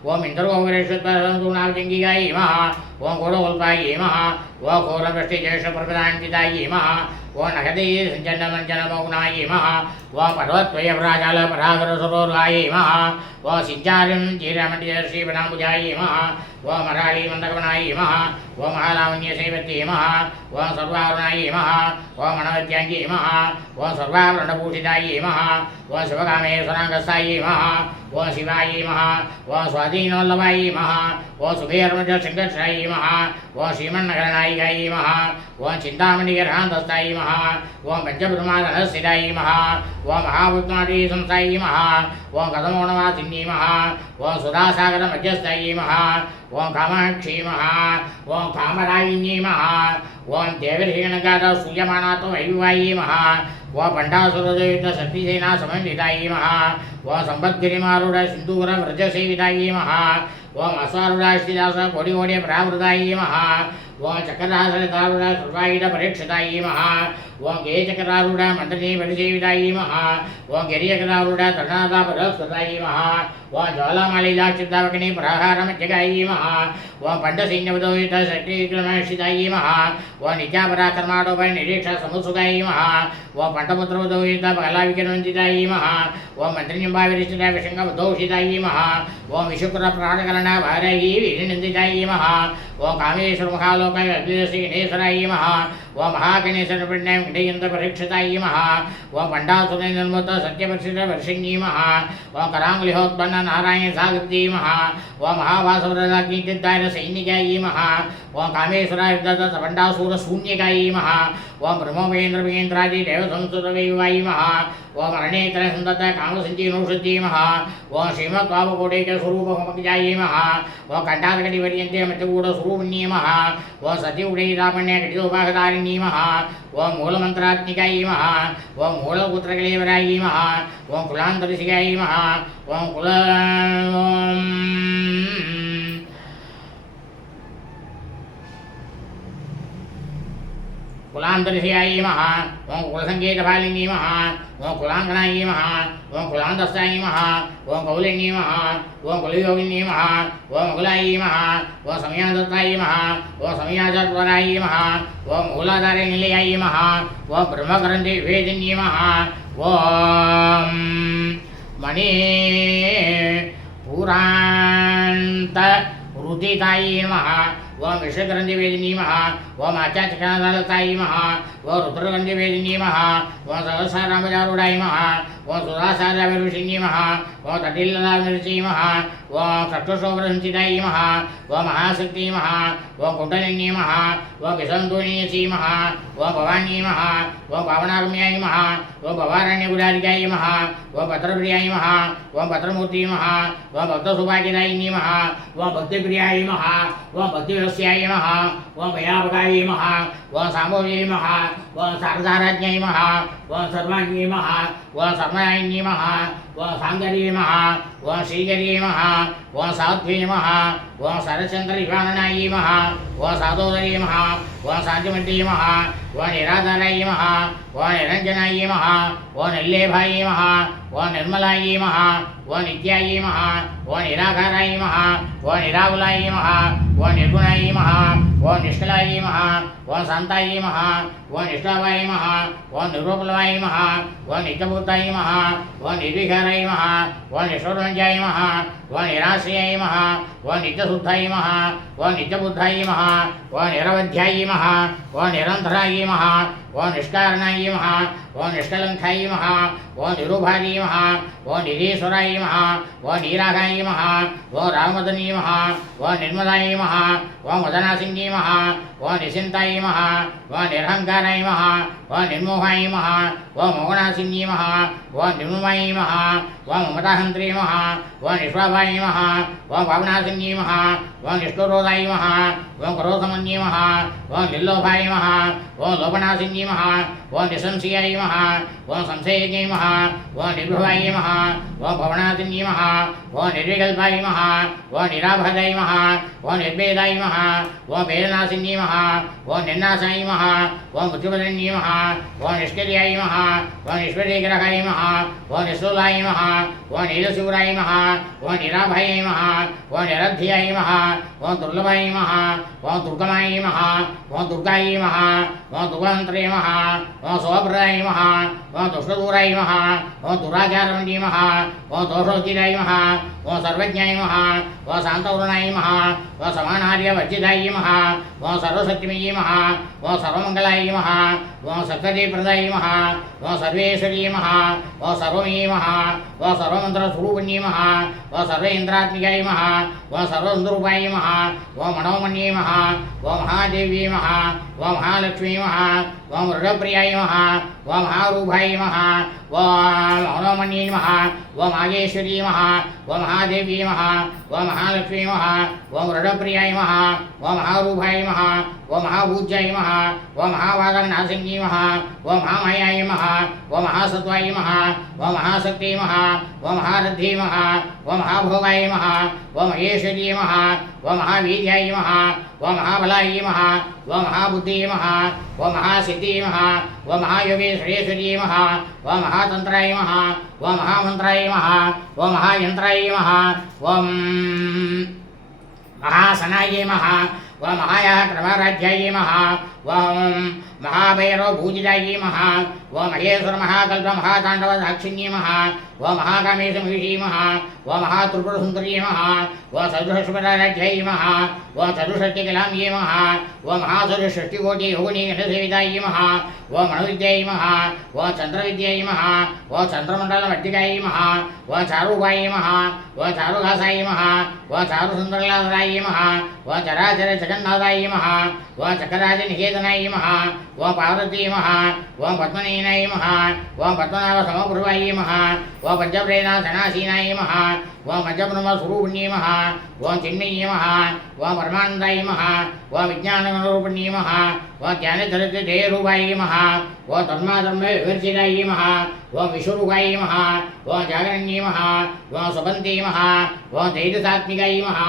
ॐ इन्द्रगोपरेश्वरसंतुनाभजङ्गिकायै नमः। ॐ घोडोल्पायै नमः। ॐ घोरवृष्टिज्येष्ठप्रप्रदान्वितायै नमः। ॐ नगदेशञ्जनमञ्जनमौनायै नमः। ॐ पर्वत्वयव्राजालपरागरसरोगायै नमः। ॐ सिञ्चारिं चीरमण्डितश्रीपदाम्बुजायै नमः। ॐ मराळीमन्दकवनायै नमः। ॐ महालावण्यसेवत्यै नमः। ॐ सर्वारुणायै नमः। ॐ मणवद्याङ्गी नमः। ॐ सर्वाभरणभूषितायै नमः। ॐ शिवकामेश्वराङ्गस्तायै नमः। ॐ शिवायै नमः। ॐ स्वाधीनवल्लभायै नमः। ॐ सुभेर्मजशङ्कर्षायै नमः। ॐ श्रीमन्नगरनायिकायै नमः। ॐ चिन्तामणिगर्हान्तस्थायै नमः। ॐ पञ्चब्रह्मादनस्थितायै नमः। ॐ महाभूत्मादीसंस्थायै नमः। ॐ कदमोणवासिन्यै नमः। ॐ सुधासागरमध्यस्थायै नमः। ॐ कामाक्षी नमः। ॐ कामरायिन्यै नमः। ॐ देवऋषिगणगादसूयमानात्मवैवायै नमः। ॐ पण्डासुरदयुद्धशक्तिसेना समन्वितायै नमः। ॐ सम्पद्गिरिमारूढ सिन्दूरव्रजसेवितायै नमः। ॐ अश्वारूढाश्रीदास कोडिकोडे प्रावृतायै नमः। ॐ चक्ररासरितारूढ सर्वायुधपरीक्षितायै नमः। ॐ गेयचक्रारूढ मन्त्रिणी परिसेवितायै नमः। ॐ गिरिचक्रारूढ तृणादापरस्कृतायै नमः। ॐ ज्वालामालिदाक्षिप्तावकिनी प्रहारमध्यगायै नमः। ॐ पण्डसैन्यवदोयुधशक्तिक्रमशितायै नमः। ॐ नित्यापराक्रमाटोपनिरीक्षसमुत्सुकायै नमः। ॐ पण्डपुत्रोदोयुधबलाविकिरवन्दितायै नमः। ॐ मन्त्रिनिम्बाविरिष्टिताविशङ्गबद्धौषितायै नमः। ॐ विशुक्रप्राणकरणभारयी वीरिनन्दितायै नमः। ॐ कामेश्वरमुखालोकश्रीगणेश्वरायै नमः। ॐ महागणेशनिर्विण्यं गणयन्त्रपरीक्षितायै नमः। ॐ पण्डासुरनिर्मुक्तसत्यपरिषितवर्षिण्यै नमः। ॐ कराङ्गुलिहोत्पन्ननारायणसागृत्यै नमः। ॐ महाभासुरराज्ञीचिद्धारसैनिकायै नमः। ॐ कामेश्वरायुधपण्डासुरशून्यकायै नमः। ॐ ब्रह्मवेन्द्रवेन्द्रादिदेवसंस्कृतवैवायै नमः। ॐ अरणेतरसन्दत्त कामसञ्चीनौषध्यै नमः। ॐ श्रीमद्वामकोटैकस्वरूपमग्जायै नमः। ॐ कण्ठादकटिपर्यन्ते मत्यगूढस्वरूपिण्यै नमः। ॐ सत्युडैरापण्यकटितोपाहतारिण्यै नमः। ॐ मूलमन्त्रात्मिकायै नमः। ॐ मूलपुत्रकलेवरायै नमः। ॐ कुलान्तरसिकायै नमः। ॐ कुलान्तरसिकायै कुलान्तरिषयायै नमः ॐ कुलसङ्गीतपालिन्यै नमः ॐ कुलाङ्गनायै नमः ॐ कुलान्तस्थायै नमः ॐ कौलिन्यै नमः ॐ कुलयोगिन्यै नमः ॐ मुकुलायै नमः ॐ समयादत्तायै नमः ॐ समयाचत्वरायै नमः ॐ मूलाधारे निलयायै नमः ॐ ब्रह्मग्रन्थि विभेदिन्यै नमः ॐ मणि पुरान्त रुदितायै नमः ॐ विश्वग्रन्थिवेदिनी नमः ॐ आचार्यचक्रनाथायै नमः ॐ रुद्रग्रन्थिवेदिनी नमः ॐ सहस्रामजारूढाय नमः ॐ सुधासाराविरुषिन्यै नमः ॐ तटिल्ललाविरुचियै नमः ॐ चक्षुशोभ्रसंचितायै नमः ॐ महाशक्तियै नमः ॐ कुण्डलिन्यै नमः ॐ विसन्तोनियस्यै नमः ॐ भवान्यै नमः ॐ पावनागम्याय नमः ॐ भवारण्यगुडारिकाय नमः ॐ पत्रप्रियाय नमः ॐ पत्रमूर्तियै नमः ॐ भक्तसौभाग्यदायिन्यै नमः ॐ भक्तिप्रियाय नमः ॐ भक्तिवस्याय नमः ॐ भयापकाय नमः ॐ सामोह्यै नमः ॐ शारदाराज्ञै नमः ॐ सर्वाण्यै नमः ॐ सर्वयान्यै नमः ॐ साङ्गर्यै नमः ॐ श्रीगर्यै नमः ॐ साध्यै नमः ॐ शरचन्द्रविभाननायै नमः ॐ साधोदर्यै नमः ॐ शान्तिमन्त्यै नमः ॐ निराधाराय नमः ॐ निरञ्जनाय नमः ॐ निर्लेभाय नमः ॐ निर्मलाय नमः ॐ नित्याय नमः ॐ निराकाराय नमः ॐ निराकुलाय नमः ॐ निर्गुणाय नमः ॐ निष्कलाय नमः ॐ शान्ताय नमः ॐ निष्ठावाय नमः ॐ निरूपलवाय नमः ॐ नित्यभूताय नमः ॐ निर्विकाराय नमः ॐ निष्ठोरञ्जाय नमः ॐ निराश्रयाय नमः ॐ नित्यशुद्धाय नमः ॐ नित्यबुद्धाय नमः ॐ निरवध्याय नमः ॐ निरन्तराय नमः ॐ निष्कारणाय नमः ॐ निष्कलङ्काय नमः ॐ निरुभाय नमः ॐ निरीश्वराय नमः ॐ नीरागाय नमः ॐ रामदनी नमः ॐ निर्मलाय नमः ॐ वदनासिंही नमः ॐ निशिन्ताय नमः ॐ निरहङ्काराय नमः ॐ निर्मोहाय नमः ॐ मोहनासिंही नमः ॐ निर्ममाय नमः ॐ ममताहन्त्रे नमः ॐ निष्पाभाय नमः ॐ पावनासिंही नमः ॐ निष्ठुरोधाय नमः ॐ क्रोधमन्ये नमः ॐ निर्लोभाय नमः ॐ लोभनासिंही नमः ॐ निसंशयाय नमः ॐ संशयज्ञै नमः ॐ निर्भवाय नमः ॐ भवनासिंही नमः ॐ निर्विकल्पाय नमः ॐ निराभादाय नमः ॐ निर्भेदाय नमः ॐ वेदनासिंही नमः ॐ निर्नाशाय नमः ॐ मृत्युपदन्ये नमः ॐ निष्क्रियाय नमः ॐ निष्परिग्रहाय नमः ॐ निःशूलाय नमः ॐ नीलशूराय नमः ॐ निराभाय नमः ॐ निरध्याय नमः ॐ दुर्लभाय नमः ॐ दुर्गमाय नमः ॐ दुर्गाय नमः ॐ दुर्गान्तरे नमः ॐ शोभ्राय नमः ॐ दुष्टदूराय नमः ॐ दुराचारमण्ये नमः ॐ दोषोचिराय नमः ॐ सर्वज्ञाय नमः ॐ शान्तवरुणाय नमः ॐ समानार्यवर्जिताय नमः ॐ सर्वशक्तिमये नमः ॐ सर्वमङ्गलाय नमः ॐ सप्तदेप्रदाय नमः ॐ सर्वेश्वर्ये नमः ॐ सर्वमये नमः ॐ सर्वमन्त्रस्वरूपिण्ये नमः ॐ सर्वेन्द्रात्मिकाय नमः ॐ सर्वसुन्दरूपाय नमः ॐ मनोमन्ये नमः ॐ महादेव्ये नमः ॐ महालक्ष्मी नमः ॐ वृषप्रियाय नमः ॐ महारूपाय नमः ॐ मनोमन्ये नमः ॐ मागेश्वर्ये नमः ॐ महादेव्ये नमः ॐ महालक्ष्मी नमः ॐ वृषप्रियाय नमः ॐ महारूपाय नमः ॐ महापूज्याय नमः ॐ महावादनासिंही नमः ॐ महामायाय नमः ॐ महासत्त्वाय नमः ॐ महाशक्त्यै नमः ॐ महारध्ये नमः ॐ महाभोगाय नमः ॐ महेश्वर्ये नमः ॐ महावीर्याय नमः ॐ महाबलाय नमः ॐ महाबुद्धये नमः ॐ महासिद्धये नमः ॐ महायोगेश्वरेश्वर्ये नमः ॐ महातन्त्राय नमः ॐ महामन्त्राय नमः ॐ महायन्त्राय नमः ॐ महासनाय नमः ॐ महायाक्रमराज्याय नमः ॐ महाभैरवभूजिताय नमः ॐ महेश्वरमहाकल्पमहाताण्डवदाक्षिण्ये नमः ॐ महाकामेशमहिषी नमः ॐ महात्रिपुरसुन्दर्ये नमः ॐ चतुष्षष्टिपदाराध्याय नमः ॐ चतुष्षष्टिकलाम्ये नमः ॐ महाचतुष्षष्टिकोटियोगिनीघटसेविताय नमः ॐ मणोविद्याय नमः ॐ चन्द्रविद्याय नमः ॐ चन्द्रमण्डलमट्टिकाय नमः ॐ चारुभाय नमः ॐ चारुघासाय नमः ॐ चारुसुन्दरलाधराय नमः ॐ चराचरजगन्नाथाय नमः ॐ चक्रराजनिकेतनाय नमः ॐ पार्वती नमः ॐ पद्मनयनाय नमः ॐ पद्मनाभसमप्रभाय नमः ஓம் பஞ்சபிரேதா சனாசீனாய நமஹ ஓம் பஞ்சபிரம்ம ஸ்வரூபிண்யே நமஹ ஓம் சின்மயே நமஹ ஓம் பரமானந்தாய நமஹ ஓம் விஜ்ஞானரூபிண்யே நமஹ ஓம் ஞானதரித்த ஜெயரூபாய நமஹ ஓம் தர்மாதர்ம விவர்ஜிதாய நமஹ ஓம் விஸ்வரூபாய நமஹ ஓம் ஜாகரண்யே நமஹ ஓம் சுபந்தே நமஹ ஓம் தைஜசாத்மிகாய நமஹ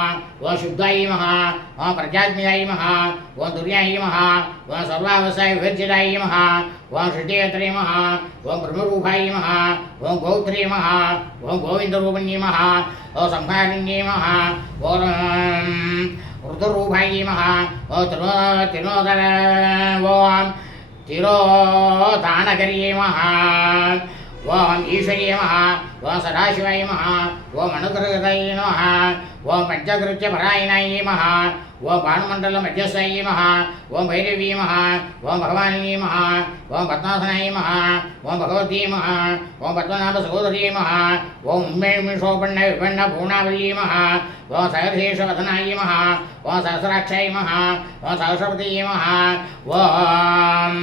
ஓம் சுத்தாய நமஹ ஓம் பிரஜாத்மிகாய நமஹ ஓம் துர்யாய நமஹ ஓம் சர்வாவசாய விவர்ஜிதாய நமஹ ஓம் ஸ்ருதியத்ரே நமஹ ஓம் பிரம்மரூபாய நமஹ ஓம் கௌத்ரே நமஹ ஓம் கோவிந்தரூபண்யே நமஹ ஓம் சம்ஹாரிண்யே நமஹ ஓம் ருத்ரரூபாய நமஹ ஓம் திருநோதர ஓம் திரோதானகரியே நமஹ ஓம் ஈஸ்வரியே நமஹ ஓம் சதாசிவாய நமஹ ஓம் அனுகிரகதாய நமஹ ஓம் பஞ்சகிருத்திய பராயணாய நமஹ ஓம் பானுமண்டல மத்தியஸ்தாய நமஹ ஓம் பைரவி நமஹ ஓம் பகவானியே நமஹ ஓம் பத்மாசனாய நமஹ ஓம் பகவதி நமஹ ஓம் பத்மநாப சகோதரி நமஹ ஓம் உண்மையுண்மை சோபண்ண விபண்ண பூர்ணாவல்லி நமஹ ஓம் சகசேஷவதனாய நமஹ ஓம் சகசராட்சாய நமஹ ஓம் சகசரபதியே நமஹ ஓம்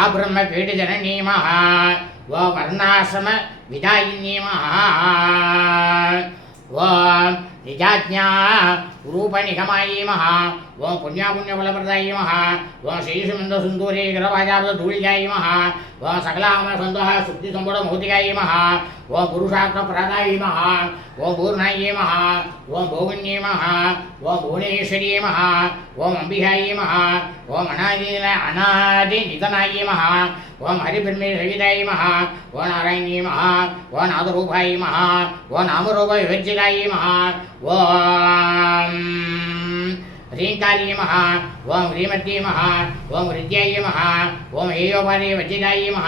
ஆபிரம்ம பீடஜனனீ நமஹ ஓம் வர்ணாசிரம விதாயினீ நமஹ ஓம் நிஜாஜ்ஞா ரூபநிகமாயை நமஹ ஓம் புண்ணியாபுண்யபலप्रदाय நமஹ ஓம் ஸ்ரீசுமந்த சுந்தூரே கிரவாஜாபத தூளிகாய நமஹ ஓம் சகலாம சந்தோஹ சுக்தி சம்பட மௌதிகாய நமஹ ஓம் புருஷார்த்த பிரதாய நமஹ ஓம் பூர்ணாய நமஹ ஓம் போகின்யே நமஹ ஓம் புவனேஸ்வரியே நமஹ ஓம் அம்பிகாய நமஹ ஓம் அநாதி நிதனாய நமஹ ஓம் ஹரிபிரமே சகிதாய நமஹ ஓம் நாராயணியே நமஹ ஓம் நாதரூபாய நமஹ ஓம் நாமரூப விவர்ஜிதாய நமஹ ஓம் ह्रींकार्ये नमः ओम ह्रीमत्ये नमः ओम हृद्याय नमः ओम हेयोपारे वज्जिदाय नमः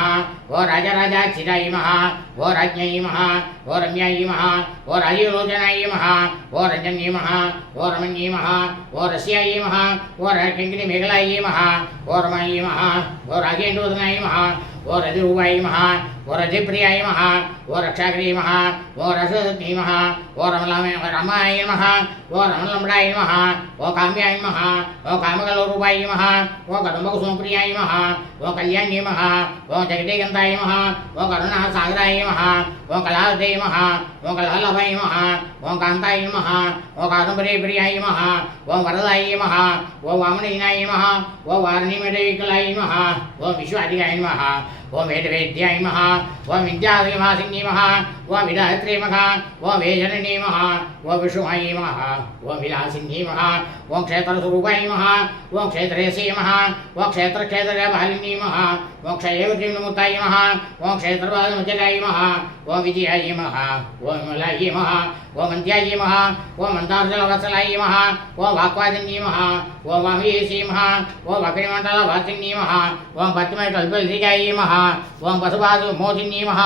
ओम राजराजाक्षिदाय नमः ओम राज्ञाय नमः ओम रम्याय नमः ओम राजीवलोचनाय नमः ओम रंजन्ये नमः ओम रमण्ये नमः ओम रस्याय नमः ओम किङ्किणी मेघलाय नमः ओम रमाय नमः ओम राजेन्द्रोदनाय नमः ओम रजरूपाय नमः ओम रजप्रियाय नमः ओम रक्षाग्रे नमः ओम रसवती नमः ओम रमाय नमः ओम रमलम्बडाय नमः ओम काम्याय नमः ओम कामकलरूपाय नमः ओम कदम्बकुसुमप्रियाय नमः ओम कल्याण्ये नमः ओम जगदेकन्ताय नमः ओम करुणासागराय नमः ओम कलावते नमः ओम कलहलभाय नमः ओम कान्ताय नमः ओम कादम्बरीप्रियाय नमः ओम वरदाय नमः ओम वामनीनाय नमः ओम वारणीमदेविकलाय नमः ओम विश्वाधिकाय नमः ओम वेदवेद्याय नमः ओम विद्याधिमासिन्ये नमः ओम विधात्रे नमः ओम वेजनने नमः ओम विष्णुहाय नमः ओम विलासिन्ये नमः ओम क्षेत्रस्वरूपाय नमः ओम क्षेत्रेशे नमः ओम क्षेत्रक्षेत्रबालिन्ये नमः ओम क्षयवतीर्णमूर्ताय नमः ओम क्षेत्रबालमजलाय नमः ओम विजयाय नमः ओम विमलाय नमः ओम अन्त्याय नमः ओम अन्तार्जलवत्सलाय नमः ओम वाक्वादिन्ये नमः ओम वामयेशे नमः ओम वक्रिमण्डलवासिन्ये नमः ओम पद्मकल्पलतिकाय नमः ओम पशुपाशु मोचिन्ये नमः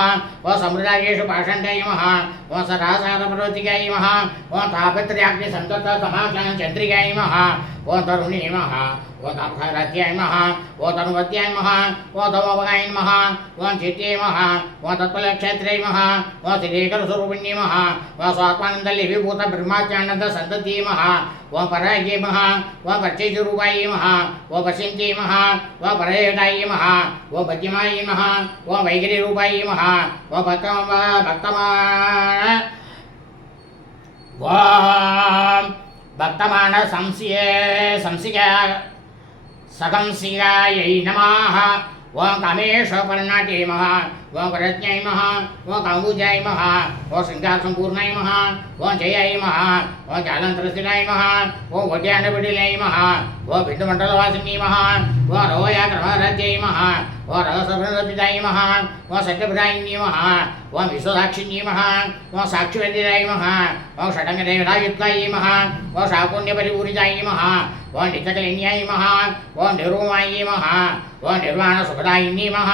ओम समृदायेषु पाषण्डाय नमः ओम सरासारपर्वतिकाय नमः ओम तापत्रयाग्निसन्ततसमाख्यानचन्द्रिकाय नमः ओम तरुणी नमः ओम तापसाराध्याय नमः ओम तनुवत्याय नमः ओम तमोपगाय नमः ओम चित्ते नमः ओम तत्फलक्षेत्रे नमः ओम श्रीकरस्वरूपिण्ये नमः ओम स्वात्मानन्दले विभूत ब्रह्माच्यानन्द सन्तति नमः ओम पराये नमः ओम पर्चैजरूपाय नमः ओम पश्यन्ते नमः ओम परयोदाय नमः ओम भज्यमाय नमः ओम वैखरीरूपाय नमः ओम भक्तमान संसिका सकंसिकायै नमः ओम कामेश्वरपर्णाटे नमः ओम करज्ञाय नमः ओम काम्बुजाय नमः ओम श्रृंगारसम्पूर्णाय नमः ओम जयाय नमः ओम जालन्तरस्थिताय नमः ओम वड्याण्डपिडिलाय नमः ओम बिन्दुमण्डलवासिन्ये नमः ओम रवयाक्रमराध्याय नमः ओम रसप्रदाय नमः ओम सत्यप्रदायिन्ये नमः ओम विश्वसाक्षिण्ये नमः ओम साक्षिवैद्याय नमः ओम षडङ्गदेवतायुक्ताय नमः ओम शापुण्यपरिपूरिताय नमः ओम नित्यकलिन्याय नमः ओम निरुमाय नमः ओम निर्वाणसुखदायिन्ये नमः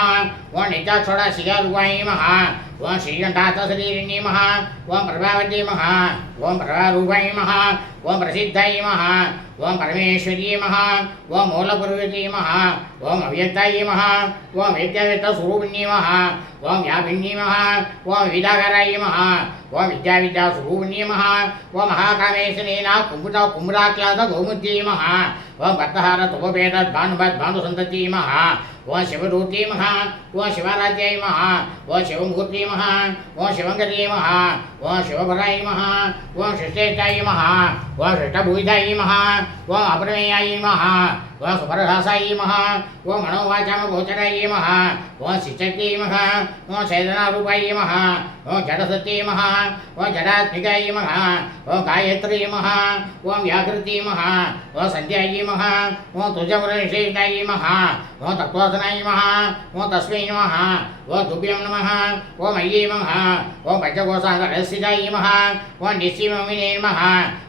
ओम नित्याक्षोडाशिखारूपाय नमः ओम श्रीकण्ठार्थशरीरिण्ये नमः ओम प्रभावत्ये नमः ओम प्रभारूपाय नमः ओम प्रसिद्धाय नमः ओम परमेश्वर्ये नमः ओम मूलपुरुषे नमः ओम अव्यक्ताय नमः ओम वेद्याव्यक्तस्वरूपिण्ये नमः ओम व्यापिन्ये नमः ओम विद्याकाराय नमः ओम विद्याविद्यास्वरूपिण्ये नमः ओम महाकामेशनेन कुम्भराक्लाद गौमुद्ये नमः ओम भक्तहार तुभभेदद्भानुसन्तति नमः ஓம் சிவரூர்த்தி மகா ஓம் சிவராஜ்யாய் மகா ஓம் சிவமூர்த்தி மகா ஓம் சிவங்கரியை மகா ஓம் சிவபராய் மகா ஓம் சிஷ்டேஷ்டாய் மகா ஓம் சிஷ்டபூஜாய் மகா ஓம் அபரமேயாய் மகா ஓம் சுபரதாசாய் மகா ஓம் மனோவாச்சாம கோச்சராய் மகா ஓம் சிச்சக்தி மகா ஓம் சேதனாரூபாய் மகா ஓம் ஜடசக்தி மகா ஓம் ஜடாத்மிகாய் மகா ஓம் காயத்ரி மகா ஓம் வியாகிருதி மகா ஓம் சந்தியாயி மகா ஓம் துஜமுரேஷேதாயி மகா ஓம் தத்வாசனாயி மகா ஓம் தஸ்மை நமः ஓம் துப்யம் நமः ஓம் ஐயே நமः ஓம் பஞ்சகோசாங்கரசிதாயி மகா ஓம் நிச்சிமமினே நமः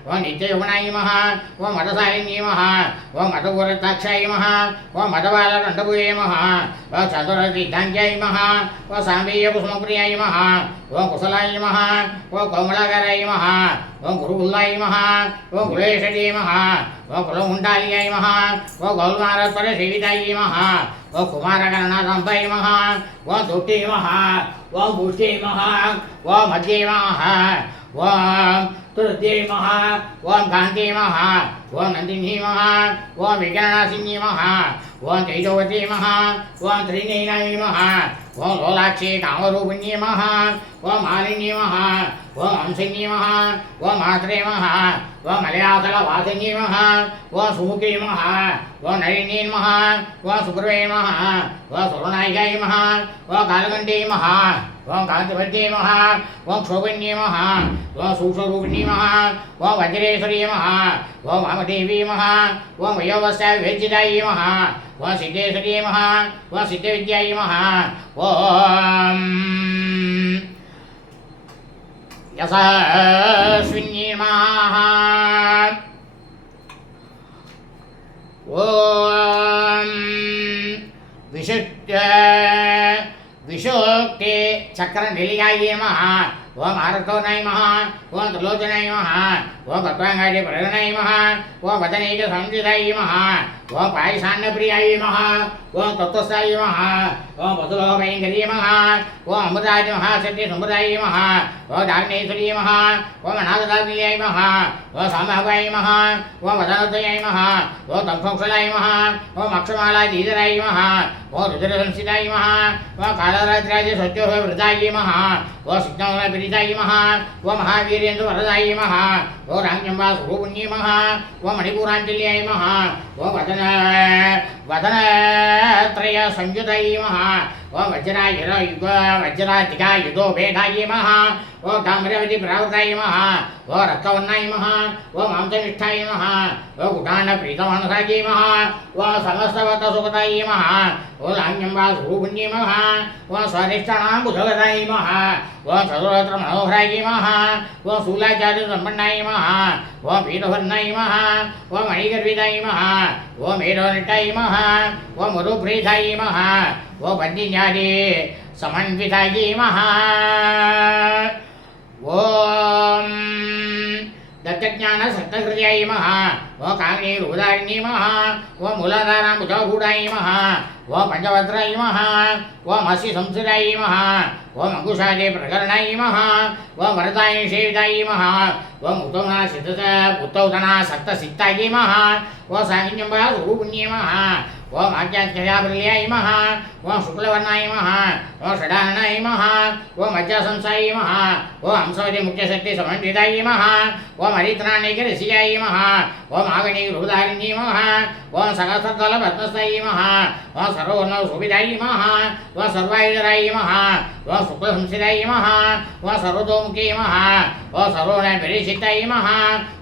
ஓம் நித்யயுகனாயி மகா ஓம் மதசாலினி மகா ஓம் மதபூரத்தாட்சாயி மகா ஓம் மதபாலரண்டபுயே மகா ஓம் சதுரதிதாங்கியாயி மகா ஓம் சாம்பீய குசுமப்ரியாயி மகா ஓம் குசலாயி மகா ஓம் கோமலாகராயி மகா ஓம் குருகுல்லாயி மகா ஓம் குலேஷடி மகா ஓம் குலமுண்டாலியாயி மகா ஓம் கௌல்மாரத்வர சேவிதாயி மகா ஓம் குமாரகணநாதம்பாயி மகா ஓம் துட்டி மகா ஓம் புஷ்டி மகா ஓம் மத்தியே மகா ஓம் துருத்தியை மகா ஓம் காந்தி மகா ஓம் நந்தினி மகா ஓம் விக்னநாசினி மகா ஓம் தைஜோவதி மகா ஓம் திரிநேனாயி மகா ஓம் லோலாட்சி காமரூபிணி மகா ஓம் மாலினி மகா ஓம் ஹம்சினி மகா ஓம் மாத்ரே மகா ஓம் மலையாசல வாசினி மகா ஓம் சுமுகி மகா ஓம் நளினி மகா ஓம் சுப்ரவே மகா ஓம் சுரநாயகாய் மகா ஓம் காலகண்டி மகா ஓம் காந்திபத்தி மகா ஓம் சோபினி மகா ஓம் சூஷரூபிணி மகா ஓம் வஜ்ரேஸ்வரி மகா ஓம் வாமதேவி மகா ஓம் வயோவஸ்ய விவேச்சிதாயி மகா ஓம் சித்தேஸ்வரி மகா ஓம் சித்தவித்யாயி மகா ஓம் யசஸ்வினி மகா ஓம் विशोक्ते चक्र निलयाये महा ओम आरतोनाय महा ओम त्रिलोचनाय महा ओम भक्तांगाय प्रणय महा ओम वदनेज संजिताय महा ओम पायसान्न प्रियाय महा ओम तत्वसाय महा ओम वसुलोभयंकरी महा ओम अमृताय महा सत्य समुदाय महा ओम दाग्नेश्वरी महा ओम अनाथदाग्नियाय महा ओम सामभाय महा ओम वदनोदयाय महा ओम तंफोक्षलाय महा ओम अक्षमाला दीदराय महा ओम रुद्रसंसिताय महा ओम कालरात्राज सत्योभृताय महा ओम सिद्धमलपीडिताय महा ओम महावीरेन्द्र वरदाय महा ओम रांजम्बा स्वरूपिण्ये महा ओम मणिपुराञ्जल्याय महा ओम वदनत्रय संयुताय महा ओम वज्राधिका युधो भेदाय महा ओम ताम्रवती प्रावृताय महा ओम रक्तवर्णाय महा ओम मांसनिष्ठाय महा ओम गुडान प्रीतमानसाय महा ओम समस्तवत सुखताय महा ओम रांजम्बा स्वरूपिण्ये महा ओम स्वादिष्टानां बुधवताय महा ओम सदोत्र मनोहराय महा ओम शूलाचार्य संपन्नाय महा ओम पीतवर्णाय महा ओम मणिगर्भिताय महा ओम मेरोनिष्ठाय महा ओम मरुप्रीताय महा ओम बन्दिन्यादि समन्विताय महा ओम दत्तज्ञान सत्तहृदयाय महा ओम कामिनी रूपधारिणी महा ओम मूलाधारां बुधगूढाय महा ओम पंचवक्त्राय महा ओम अस्य संस्थिताय महा ओम अंकुशादे प्रकरणाय महा ओम वरदाय सेविताय महा ओम उत्तौतना सप्तसिद्धाय महा ओम साहिन्यम्बा स्वरूपिण्ये महा ओम आज्ञाख्याप्रलयाय महा ओम शुक्लवर्णाय महा ओम षडाननाय महा ओम मज्जासंसाय महा ओम हंसवती मुख्यशक्ति समन्विताय महा ओम हरित्राणैकरसियाय महा ओम आगणी रूपधारिणी महा ओम सहस्रदल पद्मस्थाय महा ओम सर्वर्ण शोभिताय महा ओम सर्वायुधराय महा ओम शुक्लसंसिताय महा ओम सर्वतोमुखी महा ओम सर्वोणपरिषिताय महा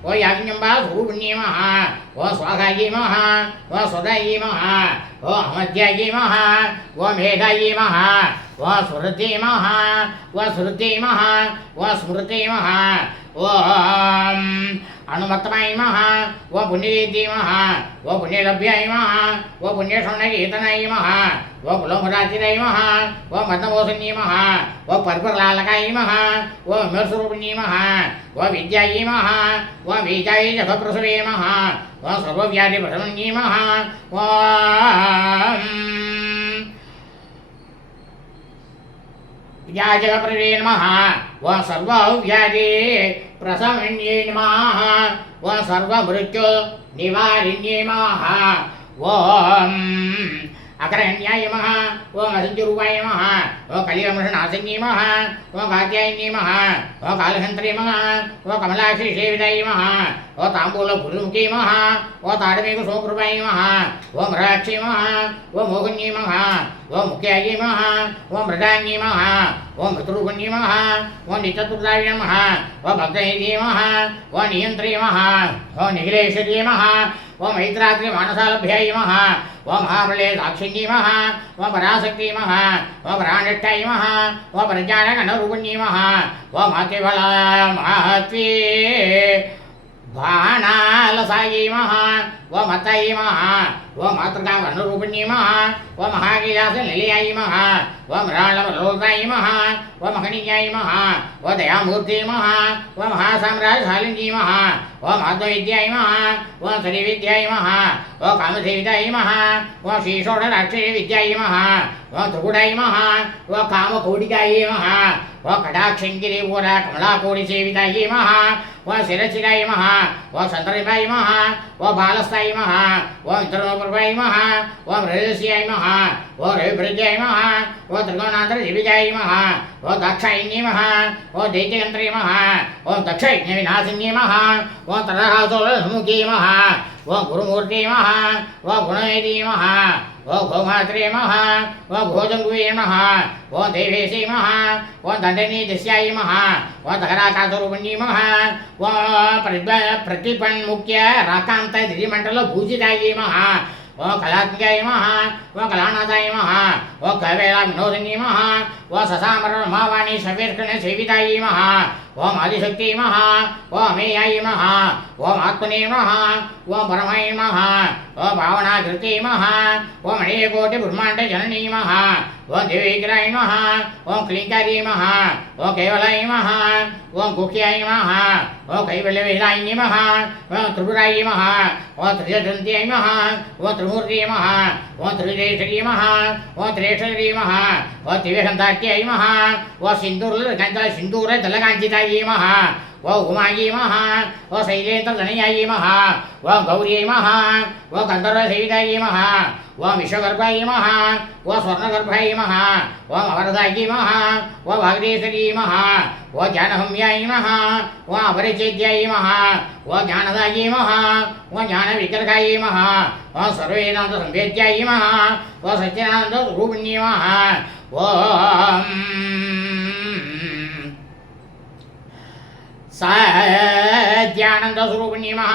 ओम याज्ञम्बा स्वरूपिण्ये महा ओम स्वाहाय महा ओम स्वदाय महा ओम अमध्याय महा ओम मेघाय महा ओम स्मृति महा ओम श्रुति महा ओम स्मृति महा ओम अनुमत्तमाय महा ओम पुण्यवेदी महा ओम पुण्यलभ्याय महा ओम पुण्यसौन्दर्येतनाय महा ओम कुलमुरातिराय महा ओम पद्मभूषणी महा ओम पर्पलालकाय महा ओम मेरुस्वरूपिणी महा ओम विद्याय महा ओम बीजाय जगप्रसवे महा ओम सर्वव्याधिप्रशमन्ये महा ओम व्याजगप्रवे नमः ओम सर्वव्याधि प्रशमन्ये नमः ओम सर्वमृत्यु निवारिण्ये नमः ओम अकरण्याय नमः ओम असंजरूपाय नमः ओम कलिकमृषनाशिन्यै नमः ओम कात्यायन्यै नमः ओम कालहन्त्रे नमः ओम कमलाक्षी सेविताय नमः ओम ताम्बूलपुरुमुखे नमः ओम ताडमेघसोकृपाय नमः ओम राक्षे नमः ओम मोहन्यै नमः ओम मुख्यायै नमः ओम मृडान्यै नमः ओम ऋतुरूपण्यै नमः ओम नित्यतुर्दाय नमः ओम भक्तहेत्यै नमः ओम नियन्त्रे नमः ओम निखिलेश्वर्यै नमः ओम मैत्रात्रि मानसालभ्याय नमः ओम महाबले साक्षिण्यै नमः ओम पराशक्ति नमः ओम प्राणिष्ठाय नमः ओम प्रज्ञानगणरूपिण्यै नमः ओम मातृबला महत्वे बाणालसायै नमः ओम मत्तायै नमः ओम मातृकावर्णरूपिण्यै नमः ओम महागिलासनिलयाय नमः ओम राळवलोकाय नमः ओम महनीयाय नमः ओम दयामूर्ते नमः ओम महासाम्राज्यशालिन्यै नमः ओम आत्मविद्याय नमः ओम श्रीविद्याय नमः ओम कामसेविताय नमः ओम श्रीषोडराक्षरी नमः ओम त्रिपुटाय नमः ओम कामकोटिकाय नमः ओम कटाक्षङ्गिरिपुर कमलाकोटिसेविताय नमः ओम शिरचिराय नमः ओम सन्तरिपाय नमः ओम बालस्थाय नमः ओम इन्द्रनोप्रभाय नमः ओम रजस्याय नमः ओम रविभृत्याय नमः ओम त्रिकोणान्तरजीविताय नमः ओम दाक्षायिन्यै नमः ओम दैत्ययन्त्रे नमः ओम दक्षयज्ञविनाशिन्यै नमः ओम तरहासोरसमुखे नमः ओम गुरुमूर्ते नमः ओम गुणवेदी नमः ओम गोमात्रे नमः ओम भोजङ्गुवे नमः ओम देवेशे नमः ओम दण्डनीदिस्याय नमः ओम दहराकासरूपिण्यै नमः ओम प्रतिपन्मुख्य राकान्तदिरिमण्डलभूषितायै नमः ओम कलात्मकाय नमः ओम कलानाथाय नमः ओम कवेला विनोदिन्यै नमः ओम ससामरमावाणी सवेर्कणसेविताय नमः ओम आदिशक्ति नमः ओम अमेयाय नमः ओम आत्मने नमः ओम परमाय नमः ओम भावनाकृते नमः ओम अनेकोटिब्रह्माण्डजननी नमः ओम देवीग्राय नमः ओम क्लीङ्कार्यै नमः ओम केवलाय नमः ओम गुह्याय नमः ओम कैवल्यवेदाय नमः ओम त्रिपुराय नमः ओम त्रिजयन्त्याय नमः ओम त्रिमूर्ते नमः ओम त्रिदेशर्यै नमः ओम त्रिनेश्वर्यै नमः ओम दिव्यसन्ताट्याय नमः ओम सिन्दूरदलकाञ्चिताय नमः ओम उमायै नमः ओम शैलेन्द्रतनयाय नमः ओम गौर्यै नमः ओम गन्धर्वसेविताय नमः ओम विश्वगर्भाय नमः ओम स्वर्णगर्भाय नमः ओम अवरदाय नमः ओम भागदेश्वर्यै नमः ओम ज्ञानहम्याय नमः ओम अपरिच्छेद्याय नमः ओम ज्ञानदाय नमः ओम ज्ञानविग्रहाय नमः ओम सर्ववेदान्तसंवेद्याय नमः ओम सच्चिदानन्दरूपिण्यै नमः ओम सद्यानन्दस्वरूपिण्यै नमः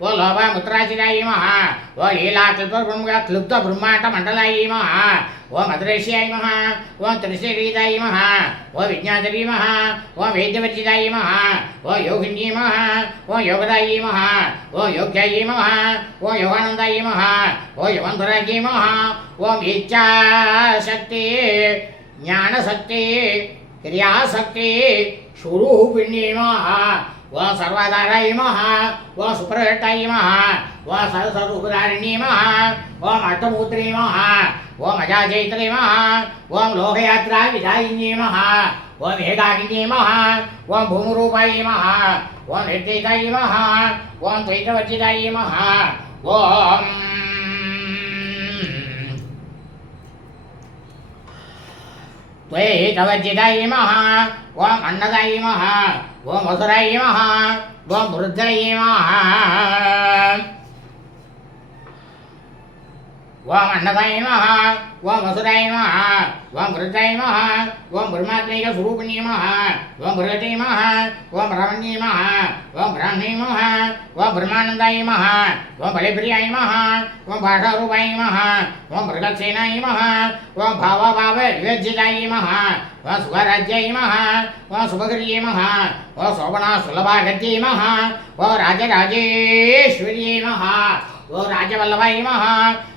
ओ लोभमुद्राचिताय नमः ओ लीलाक्लुप्तब्रह्माण्डमण्डलाय नमः ओ मधुरेश्याय नमः ओ त्रिशरीताय नमः ओ विज्ञाचर्यै नमः ओ वेद्यवर्जिताय नमः ओ योगिन्यै नमः ओ योगदाय नमः ओ योग्याय नमः ओ योगानन्दाय नमः ओ योगन्धराय नमः ओम इच्छाशक्ति ज्ञानशक्ति क्रियाशक्ति स्वरूपिण्यै नमः ओम सर्वाधाराय नमः ओम सुप्रकटाय नमः ओम सरस्वरूपधारिण्यै नमः ओम अष्टभूत्रे नमः ओम अजाचैत्रे नमः ओम लोकयात्राविधायिन्यै नमः ओम एकाकिन्यै नमः ओम भूमिरूपाय नमः ओम निर्देशाय नमः ओम द्वैतवर्जिताय नमः ओम द्वैतवर्जिताय नमः ओम अन्नदाय नमः ओम वसुराय नमः ओम वृद्धाय नमः ओम अन्नदाय नमः ओम वसुराय नमः ओम वृद्धाय नमः ओम ब्रह्मात्मैकस्वरूपिण्यै नमः ओम भगवते नमः ओम ब्रह्मण्यै नमः ओम ब्राह्मणे नमः ओम ब्रह्मानन्दाय नमः ओम बलिप्रियाय नमः ओम भाषारूपाय नमः ओम मृगसेनाय नमः ओम भावभावविवर्जिताय नमः ओम सुखराज्याय नमः ओम शुभगिर्यै नमः ओम शोभनासुलभागत्यै नमः ओम राजराजेश्वर्यै नमः ओ राजवल्लभाय नमः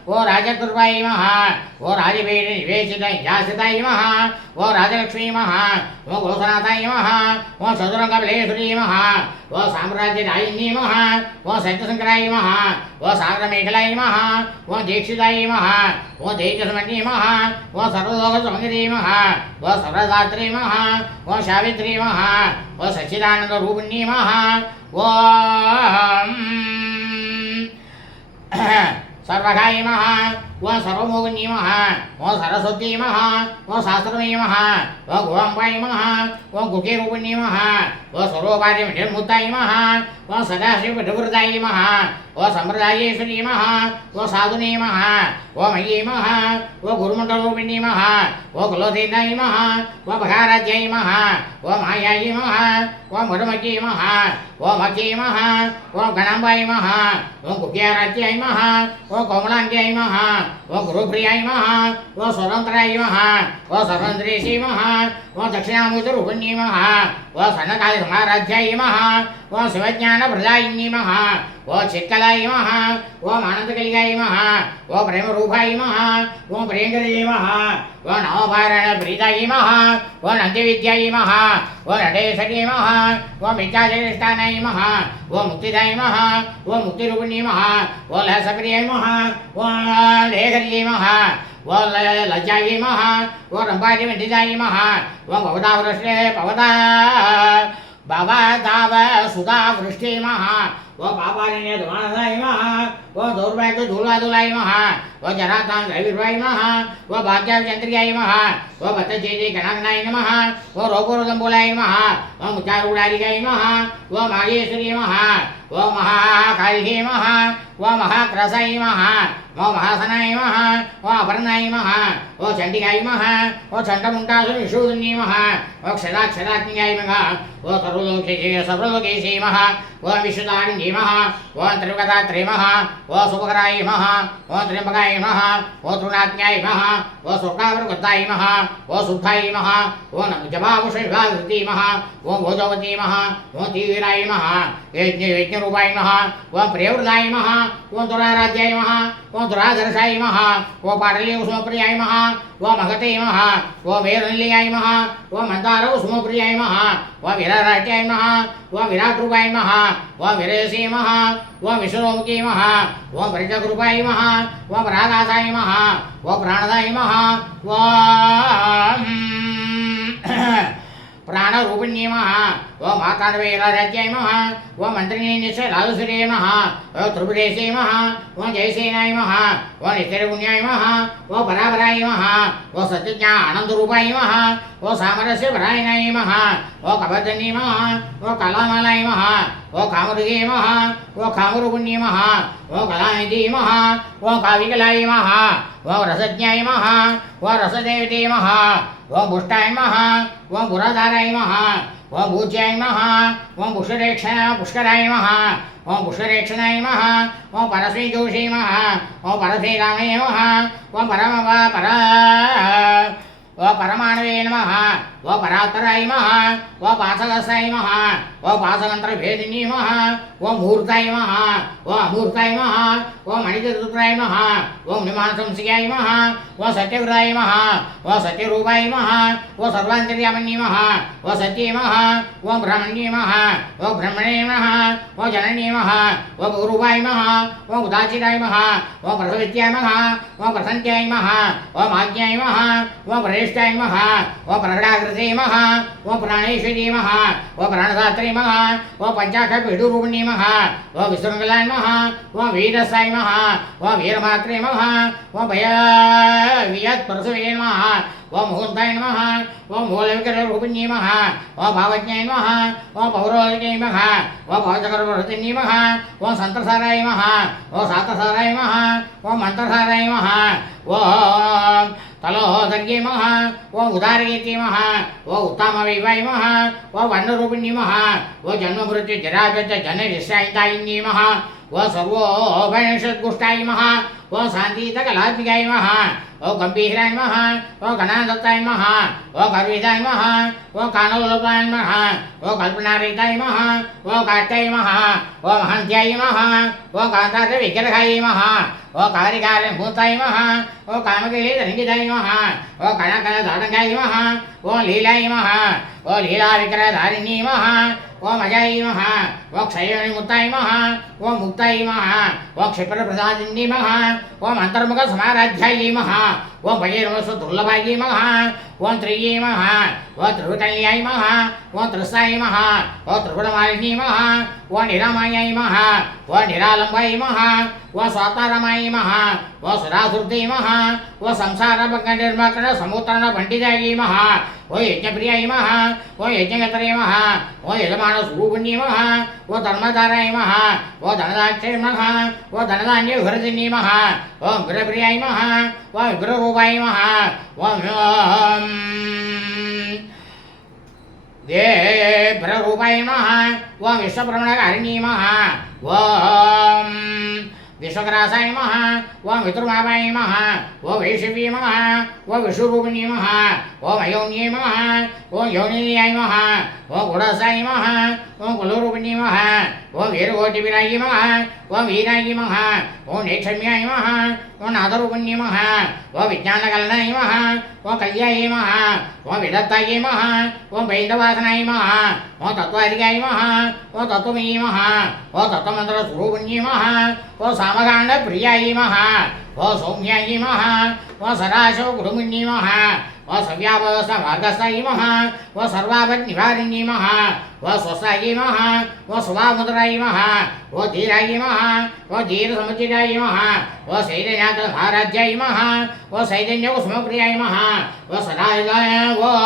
ओ राजकुर्वाय नमः ओ राजवेदनिवेशिताय नमः ओ राजलक्ष्मी नमः ओ गोसनाथाय नमः ओ चतुरङ्गबलेश्वरी नमः ओ साम्राज्यदायिन्यै नमः ओ सत्यशङ्कराय नमः ओ सागरमेखलाय नमः ओ दीक्षिताय नमः ओ तेजस्मन्ये नमः ओ सर्वलोकसुमङ्गले नमः ओ सर्वदात्रे नमः ओ सावित्रे नमः ओ सच्चिदानन्दरूपिण्ये नमः ओम सर्वगाय नमः ஓம் சர்வமோகினி நமஹ ஓம் சரஸ்வதி நமஹ ஓம் சாஸ்திரமே நமஹ ஓம் குவாம்பாய் நமஹ ஓம் குகேரூபிணி நமஹ ஓம் சர்வோபாதி நிர்முத்தாய் நமஹ ஓம் சதாசிவ விடுவிருதாய் நமஹ ஓம் சம்பிரதாயேஸ்வரி நமஹ ஓம் சாதுனே நமஹ ஓம் மயி நமஹ ஓம் குருமண்டலரூபிணி நமஹ ஓம் குலோதேந்தாய் நமஹ ஓம் பகாராஜ்யாய் நமஹ ஓம் மாயாய் நமஹ ஓம் மருமக்கி நமஹ ஓம் மக்கி நமஹ ஓம் கணாம்பாய் நமஹ ஓம் குக்கியாராஜ்யாய் நமஹ ஓம் கோமலாங்கியாய் நமஹ ஓம் குருப்பிரியாய் நமஹ ஓம் ஸ்வதந்திராய் நமஹ ஓம் சர்வந்திரேஷி நமஹ ஓம் தட்சிணாமூர்த்திரூபிணி நமஹ ஓம் சன்னகாய சமாராஜ்யாய் நமஹ ஓம் சிவஞானபிரதாயினி நமஹ ஓம் சிக்கலாய் நமஹ ஓம் ஆனந்தகலிகாய் நமஹ ஓம் பிரேமரூபாய் நமஹ ஓம் பிரியங்கரே நமஹ ஓம் நவபாரண பிரீதாய் நமஹ ஓம் நந்திவித்யாய் நமஹ ஓம் நடேஸ்வரி நமஹ ஓம் வித்யாஜயஸ்தானாய் நமஹ ஓம் முக்திதாய் நமஹ ஓம் முக்திரூபிணி நமஹ ஓம் லசபிரியாய் நமஹ ஓம் லேகரியை நமஹ ஓம் லஜ்ஜாயை நமஹ ஓம் ரம்பாதி வண்டிதாய் நமஹ ஓம் பவதாவருஷ்டே பவதா பவதாவ சுதா விருஷ்டே நமஹ ஓம் பாபாரண்ய துவானதாய் நமஹ ஓம் தௌர்பாக்ய தூலாதுலாய் நமஹ ஓம் ஜராதாம் திரைவிர்வாய் நமஹ ஓம் பாக்யாவிச்சந்திரியாய் நமஹ ஓம் பத்தஜேஜே கணாகனாய் நமஹ ஓம் ரோபோரதம்பூலாய் நமஹ ஓம் முச்சாரூடாரிகாய் நமஹ ஓம் மாகேஸ்வரி நமஹ ஓம் மகாகாளிகே நமஹ ஓம் மகாக்ரசாய் நமஹ ஓம் மகாசனாய் நமஹ ஓம் அபர்ணாய் நமஹ ஓம் சண்டிகாய் நமஹ ஓம் சண்டமுண்டாசு விஷ்ணுதன்யே நமஹ ஓம் க்ஷதாக்ஷதாக்ஞாய் நமஹ ஓம் சர்வலோகேஷே நமஹ ஓம் விஷ்ணுதாரிண்யே நமஹ ஓம் திரிவகதாத்ரே நமஹ ஓம் சுபகராய நமஹ ஓம் திரியம்பகாய நமஹ ஓம் திருநாத்ஞாய நமஹ ஓம் சொர்க்காவரகத்தாய நமஹ ஓம் சுத்தாய நமஹ ஓம் ஜபாபுஷவிவாதிருத்தி நமஹ ஓம் போஜவதி நமஹ ஓம் தீவிராய நமஹ யஜ்ஞரூபாய நமஹ ஓம் பிரியவృதாய நமஹ ஓம் துராராஜ்யாய நமஹ ஓம் துராதர்ஷாய நமஹ ஓம் பாடலி உஷ்மப்பிரியாய நமஹ ஓம் மகதே நமஹ ஓம் வீரநிலையாய நமஹ ஓம் மந்தார உஷ்மப்பிரியாய நமஹ ஓம் விராராட்யாய நமஹ ஓம் விராட்ரூபாய நமஹ ஓம் விரேசே நமஹ ஓம் விஸ்வரோமுகே நமஹ ஓம் பரிஜகுருபாய நமஹ ஓம் ராகாசாய நமஹ ஓம் பிராணதாய நமஹ ஓம் प्राणरूपिण्ये नमः ओम मातान्वैराज्याय नमः ओम मन्त्रिणीनिश्च लालसुरे नमः ओम त्रिपुरेशे नमः ओम जयसेनाय नमः ओम नित्यपुण्याय नमः ओम परापराय नमः ओम सत्यज्ञा आनन्दरूपाय नमः ओम सामरस्य परायणाय नमः ओम कबर्दन्ये नमः ओम कलामालाय नमः ओम कामरुगे नमः ओम कामरूपिण्ये नमः ओम कलानिधि नमः ओम काविकलाय नमः ओम रसज्ञाय नमः ओम रसदेवते नमः ओम पुष्टाय नमः ओम पुराधाराय नमः ओम पूज्याय नमः ओम पुष्कराय नमः ओम पुष्करेक्षणाय नमः ओम परस्मै जोषे नमः ओम परस्मै रामाय नमः ओम ओम परमाणवे नमः ओम परात्तराय नमः ओम पासगस्ताय नमः ओम पासगन्त्रभेदिनी नमः ओम मूर्ताय नमः ओम अमूर्ताय नमः ओम मणिचतुत्राय नमः ओम निमांसंसिकाय नमः ओम सत्यव्रताय नमः ओम सत्यरूपाय नमः ओम सर्वान्तर्यामिन्ये नमः ओम सत्ये नमः ओम ब्रह्मण्ये नमः ओम ब्रह्मणे नमः ओम जनन्ये नमः ओम गुरुवाय नमः ओम उदाचिराय नमः ओम प्रसवित्याय नमः ओम प्रसन्त्याय नमः ओम आज्ञाय नमः ओम प्रेष्ठाय नमः ओम प्रगडाकृते नमः ओम प्राणेश्वरी नमः ओम प्राणदात्रे नमः ओम पंचाक्षरपीठरूपिणी नमः ओम विष्णुकलाय नमः ओम वीरसाय नमः ओम वीरमात्रे नमः ओम भयवियत्प्रसवे नमः ओम मुकुन्दाय नमः ओम मूलविकररूपिण्ये नमः ओम भावज्ञाय नमः ओम पौरोहित्यै नमः ओम भवचक्रवर्तिन्ये नमः ओम सन्तसाराय नमः ओम सातसाराय नमः ओम मन्त्रसाराय नमः ओम तलोदर्ये नमः ओम उदारयेति नमः ओम उत्तमविवाय नमः ओम वर्णरूपिण्ये नमः ओम जन्ममृत्युजराव्यर्थ जननिश्चायितायिन्ये नमः ओम सर्वोपनिषद्गुष्टाय नमः ओम शान्तितकलात्मिकाय नमः ओम गम्भीराय नमः ओम गणादत्ताय नमः ओम गर्विताय नमः ओम कानोलोपाय नमः ओम कल्पनारहिताय नमः ओम काट्याय नमः ओम महन्त्याय नमः ओम कान्तारविग्रहाय नमः ओम कारिकारभूताय नमः ओम कामकेलीधरङ्गिताय नमः ओम कणकलधारकाय नमः ओम लीलाय नमः ओम लीलाविग्रहधारिण्ये नमः ओम अजाय नमः ஓம் க்ஷயோனி முத்தாய் மகா ஓம் முக்தாய் மகா ஓம் க்ஷிப்ரபிரசாதினி மகா ஓம் அந்தர்முக சமாராத்யாயி மகா ஓம் பகீரவசு துர்லபாயி மகா ஓம் த்ரியை மகா ஓம் திரிவிகல்யாய் மகா ஓம் திரிசாய் மகா ஓம் திரிபுரமாலினி மகா ஓம் நிராமாயை மகா ஓம் நிராலம்பாய் மகா ஓம் சுவாத்தாரமாயி மகா ஓம் சுராசுர்தை மகா ஓம் சம்சார பங்க நிர்மகண சமுத்தரண பண்டிதாயி மகா ஓம் யஜ்ஞபிரியாய் மகா ஓம் யஜ்ஞகத்தரை மகா ஓம் யஜமான சுரூபிணி மகா ஓம் தர்மதாராய் மகா ஓம் தனதாட்சை மகா ஓம் தனதான்ய விஹரதினி மகா ஓம் விரபிரியாய் மகா ஓம் விரரூபாய் மகா ஓம் விரரூபாய் மகா ஓம் விஸ்வபிரமணகாரிணி மகா ஓம் विश्वकरासाय नमः ओम वितुर्मावाय नमः ओम वैशिव्ये नमः ओम विश्वरूपिणे नमः ओम अयोन्ये नमः ओम योनिन्याय नमः ओम गुणसाय नमः ओम कुलरूपिणे नमः ओम वीरकोटिवीराय नमः ओम वीराय नमः ओम नेक्षम्याय नमः ओम नादरूपिणे नमः ओम विज्ञानकलनाय नमः ओम कल्याय नमः ओम विदत्ताय नमः ओम वैदवासनाय नमः ओम तत्त्वाधिकाय नमः ओम तत्त्वमयी नमः ओम तत्त्वमन्त्रस्वरूपिणे नमः ओम सामगांड प्रियाय नमः ओम सौम्याय नमः ओम सदाशिव गुरुमिन्ये नमः ओम सव्यावस्था मार्गस्थाय नमः ओम सर्वापद निवारिण्ये नमः ओम स्वस्ताय नमः ओम सुभामुद्राय नमः ओम धीराय नमः ओम धीर समुचिताय नमः ओम शैलनाथ महाराज्याय नमः ओम चैतन्य कुसुमप्रियाय नमः ओम सदाशिवाय ओम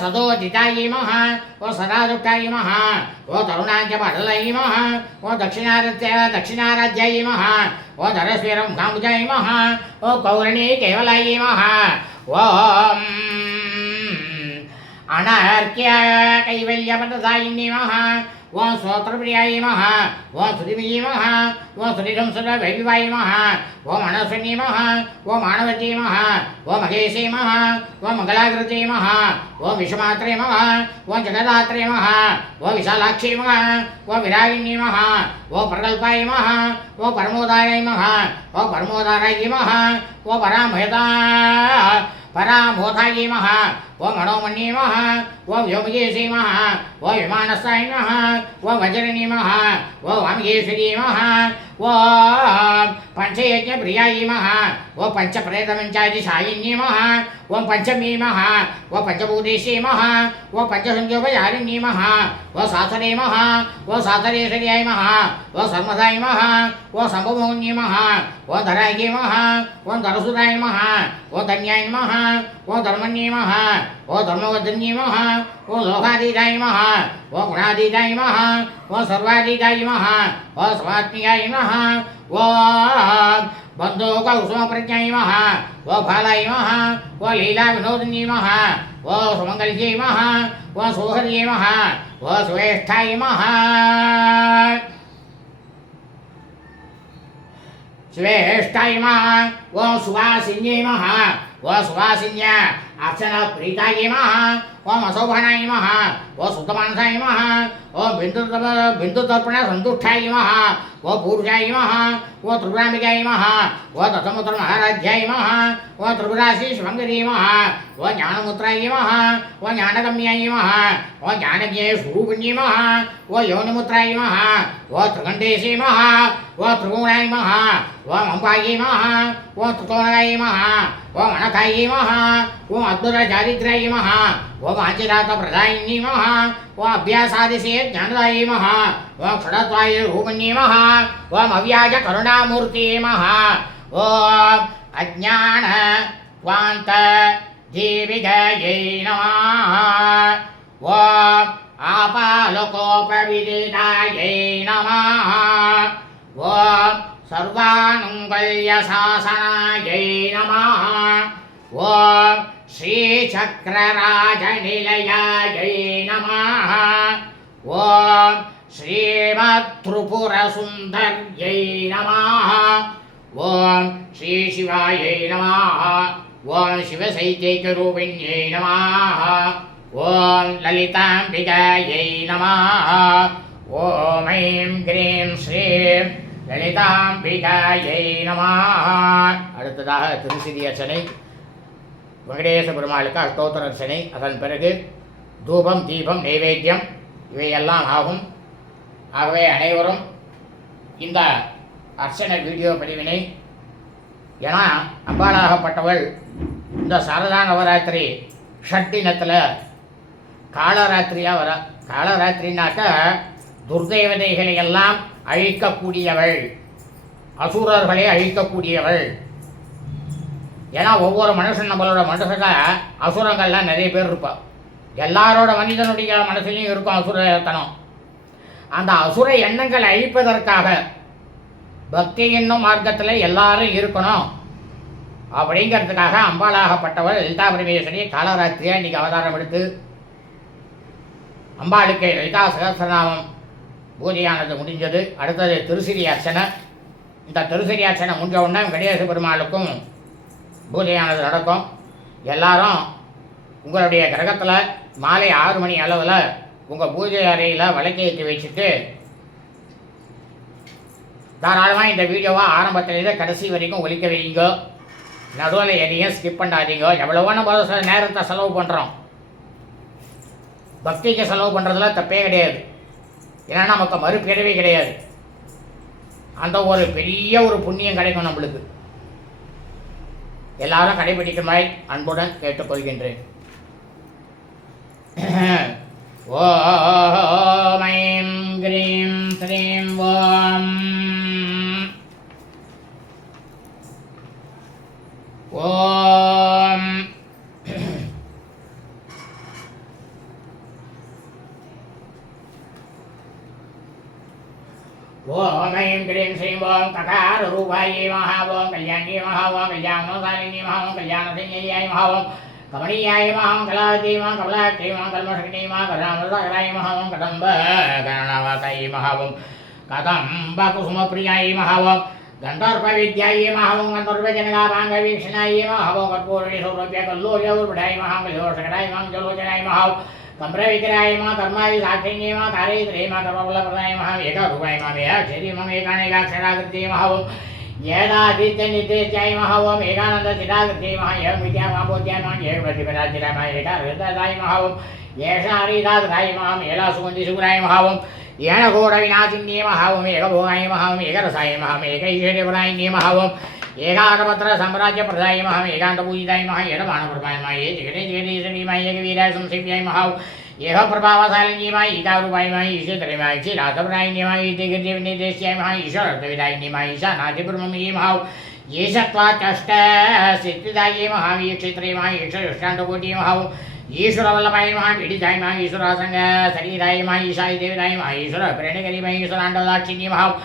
सदोदिताय नमः ओम सदादुष्टाय नमः ओम तरुणांचमण्डलाय नमः ओम दक्षिणाराज्याय नमः ओम धरस्वीरं कामुजाय नमः ओम कौरणी केवलाय नमः ओम अनार्क्य कैवल्यपददायिनी नमः ओम श्रोत्रप्रियाय नमः ओम श्रुतिमयी नमः ओम श्रुतिसंसदवैविवाय नमः ओम अनस्विनी नमः ओम मानवती नमः ओम महेशी नमः ओम मंगलाकृति नमः ओम विश्वमात्रे नमः ओम जगदात्रे नमः ओम विशालाक्षी नमः ओम विरागिनी नमः ओम प्रकल्पाय नमः ओम परमोदाराय नमः ओम परमोदाराय नमः ओम परामोधाय नमः ओम मनोमन्ये नमः ओम व्योमकेशी नमः ओम विमानस्थाय नमः ओम वज्रनी नमः ओम वामकेश्वरी नमः ओम पंचयज्ञप्रियाय नमः ओम पंचप्रेतमंचादिशायिनी नमः ओम पंचमी नमः ओम पंचभूतेशी नमः ओम पंचसंयोगचारिणी नमः ओम सासरे नमः ओम सासरेश्वर्याय नमः ओम सर्वदाय नमः ओम संभवोन्ये नमः ओम धराय नमः ओम धरसुराय नमः ओम धन्याय नमः ओम धर्मन्ये नमः ओम धर्मवर्धन्ये नमः ओम लोकाधीताय नमः ओम गुणाधीताय नमः ओम सर्वाधीताय नमः ओम स्वात्मिकाय नमः ओम बन्धुककुसुमप्रज्ञाय नमः ओम फालाय नमः ओम लीला विनोदिन्ये नमः ओम सुमङ्गल्ये नमः ओम सुहर्ये नमः ओम श्रेष्ठाय नमः श्रेष्ठाय नमः ओम सुवासिन्ये नमः ओम सुवासिन्या अर्चना प्रीताय नमः ओम अशोभनाय नमः ओम सुतमानसाय नमः ओम बिन्दुतर्पण सन्तुष्टाय नमः ओम पूर्जाय नमः ओम त्रिपुराम्बिकाय नमः ओम दशमुत्र महाराज्याय नमः ओम त्रिपुराशी शिवङ्करी नमः ओम ज्ञानमुद्राय नमः ओम ज्ञानगम्याय नमः ओम ज्ञानज्ञे स्वरूपिण्ये नमः ओम योनिमुद्राय नमः ओम त्रिकण्ठेशी नमः ओम त्रिगुणाय नमः ओम अम्बाय नमः ओम त्रिकोणगाय नमः ओम अनकाय नमः ओम अद्भुतचारित्राय नमः ओम आचिरातप्रदायिनी नमः ओम अभ्यासादिशे ज्ञानदाय नमः ओम क्षणत्वाय रूपिण्ये नमः ओम अव्याज करुणामूर्ति नमः ओम अज्ञान क्वान्त जीवितये नमः ओम आपालोकोपविदितायै नमः ओम सर्वानुङ्गल्यशासनायै नमः ओम श्रीचक्रराजनिलयायै नमः ओम श्रीमत्त्रिपुरसुन्दर्यै नमः ओम श्रीशिवायै नमः ओम शिवशैत्यैकरूपिण्यै नमः ओम ललिताम्बिकायै नमः ओम ऐं क्रीं श्रीं லலிதாம்பிகாயை நமः. அடுத்ததாக திருசிதி அர்ச்சனை, வெங்கடேச பெருமாளுக்கு அஷ்டோத்தர அர்ச்சனை. அதன் பிறகு தூபம் தீபம் நைவேத்தியம் இவையெல்லாம் ஆகும். ஆகவே அனைவரும் இந்த அர்ச்சனை வீடியோ பதிவினை, ஏன்னா அம்பாளாகப்பட்டவள் இந்த சாரதா நவராத்திரி ஷட்டினத்தில் காலராத்திரியாக வர. காலராத்திரினாக்க துர்தேவதைகளை எல்லாம் அழிக்கக்கூடியவள், அசுரர்களை அழிக்கக்கூடியவள். ஏன்னா ஒவ்வொரு மனுஷன், நம்மளோட மனுஷங்க அசுரங்கள்லாம் நிறைய பேர் இருப்பாள். எல்லாரோட மனிதனுடைய மனசுலையும் இருக்கும் அசுரத்தனம். அந்த அசுர எண்ணங்களை அழிப்பதற்காக பக்தி என்னும் மார்க்கத்தில் எல்லாரும் இருக்கணும் அப்படிங்கிறதுக்காக அம்பாளாகப்பட்டவள் லலிதா பரமேஸ்வரி காலராத்திரியாக இன்றைக்கி அவதாரம் எடுத்து அம்பாளுக்கு லலிதா சகஸ்ரநாமம் பூஜையானது முடிஞ்சது. அடுத்தது திருசிரி அர்ச்சனை. இந்த திருசிரி அர்ச்சனை முடிஞ்ச உடனே கணேச பெருமாளுக்கும் பூஜையானது நடக்கும். எல்லாரும் உங்களுடைய கிரகத்தில் மாலை 6 மணி அளவில் உங்கள் பூஜை அறையில் விளக்கேற்றி வச்சுட்டு தாராளமாக இந்த வீடியோவை ஆரம்பத்திலேருந்து கடைசி வரைக்கும் ஒலிக்க வைங்க. நடுவில் எதையும் ஸ்கிப் பண்ணாதீங்க. எவ்வளவோ நம்ம நேரத்தை செலவு பண்ணுறோம், பக்திக்கு செலவு பண்ணுறதுல தப்பே கிடையாது. ஏன்னா நமக்கு மறுபிறவி கிடையாது. அந்த ஒரு பெரிய ஒரு புண்ணியம் கிடைக்கும் நம்மளுக்கு. எல்லாரும் கடைபிடிக்குமாய் அன்புடன் கேட்டுக்கொள்கின்றேன். ஓம் ஐம் கிரீம் ஸ்ரீம் ஓம் ஓம் ஓம் ஐம் கிரீம் ஸ்ரீம் ஓம் ககார ரூபாயை மகா ஓம் கல்யாணி மகா ஓம் கல்யாணசாலினி மகா ஓம் கல்யாணசையாய் மகா ஓம் கமணியாய மகாம் கலாதி மா கமலாட்சி மா கல்மஷகினி மா கராமராய மகாவம் கடம்ப கரணவாசாயி மகாவம் கதம்ப குசுமப்பிரியாயி மகாவம் கந்தர்ப வித்யாயி மகாவம் கந்தர்ப ஜனகாபாங்க வீக்ஷணாயி மகாவம் கற்பூரணி சௌரபிய கல்லூரியாய் மகாம் கலோஷகராய் மாம் ஜலோச்சனாய் மகாவ் கம்ரவிக்கிராய மா கர்மாதி சாட்சினி மா தாரயித்ரே மா கர்மபலபிரதாய மகாம் ஏகரூபாய் மாமேயா சேரி மம் ஏகானேகாட்சராகிருத்தி மகாவம் ஏகாதித்ய நித்யாய மகாவோம் ஏகானந்த சிதாகிருத்தி மகா ஏகம் வித்யா மாபோத்யா மகா ஏக பிரதிபதாச்சிராய மகா ஏகா ரிதாய மகாவோம் ஏஷாரிதாதாய மகாம் ஏலா சுகந்தி சுகுராய மகாவோம் ஏனகோட விநாசின்யே மகாவோம் ஏகபோகாய மகாவோம் ஏகரசாய மகாம் ஏக ஈஸ்வரியபராய மகாவோம் ஏகாரபத்திர சாம்ராஜ்ய பிரதாய மகாம் ஏகாந்த பூஜிதாய மகா ஏடமான பிரபாய மகா ஏ ஜெகடே ஜெகதீஸ்வரி மகா ஏக வீராய சம்சிவ்யாய மகாவ் ஏக பிரபாவசாலினி மகா ஈகாரூபாய மகா ஈஸ்வரே மகா ஈராதபராய மகா ஈதிகிர்ஜி விநிதேஷ்யாய மகா ஈஸ்வரத்விதாயினி மகா ஈஷா நாதிபிரமமீ மகாவ் ஈஷத்வாச்சஷ்ட சித்திதாயே மகா ஈக்ஷித்ரே மகா ஈக்ஷஷ்டாண்டகோட்டி மகாவ் ஈஸ்வரவல்லபாய மகா விடிதாய மகா ஈஸ்வராசங்க சரீராய மகா ஈஷாய தேவதாய மகா ஈஸ்வர பிரணகரி மகா ஈஸ்வராண்டதாட்சினி மகாவ்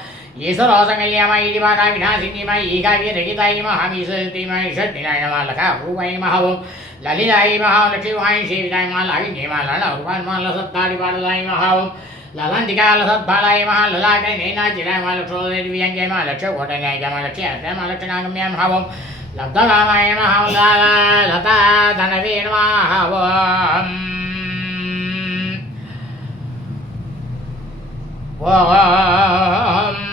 ஈஸ்வரோசங்கல்யா மகா ஈதிபாதா விநாசினி மகா ஈகாவிய ரகிதாய மகா ஈஸ்வரத்தி மகா ஈஷத்நிலாய மகா லகா ரூபாய மகாவம் லலிதாய மகா லட்சுமிவாய சேவிதாய மகா லாகின்யே மகா லலா ரூபாய மகா லசத்தாடி பாடலாய மகாவம் லலந்திகா லசத்பாலாய மகா லலாகை நைனாச்சிராய மகா லட்சோதேவியங்கே மகா லட்ச கோட்டநாய மகா லட்சிய அர்த்த மகா லட்சணாகம்யா மகாவம் லப்தகாமாய மகா லதா தனவே மகாவம் ஓம்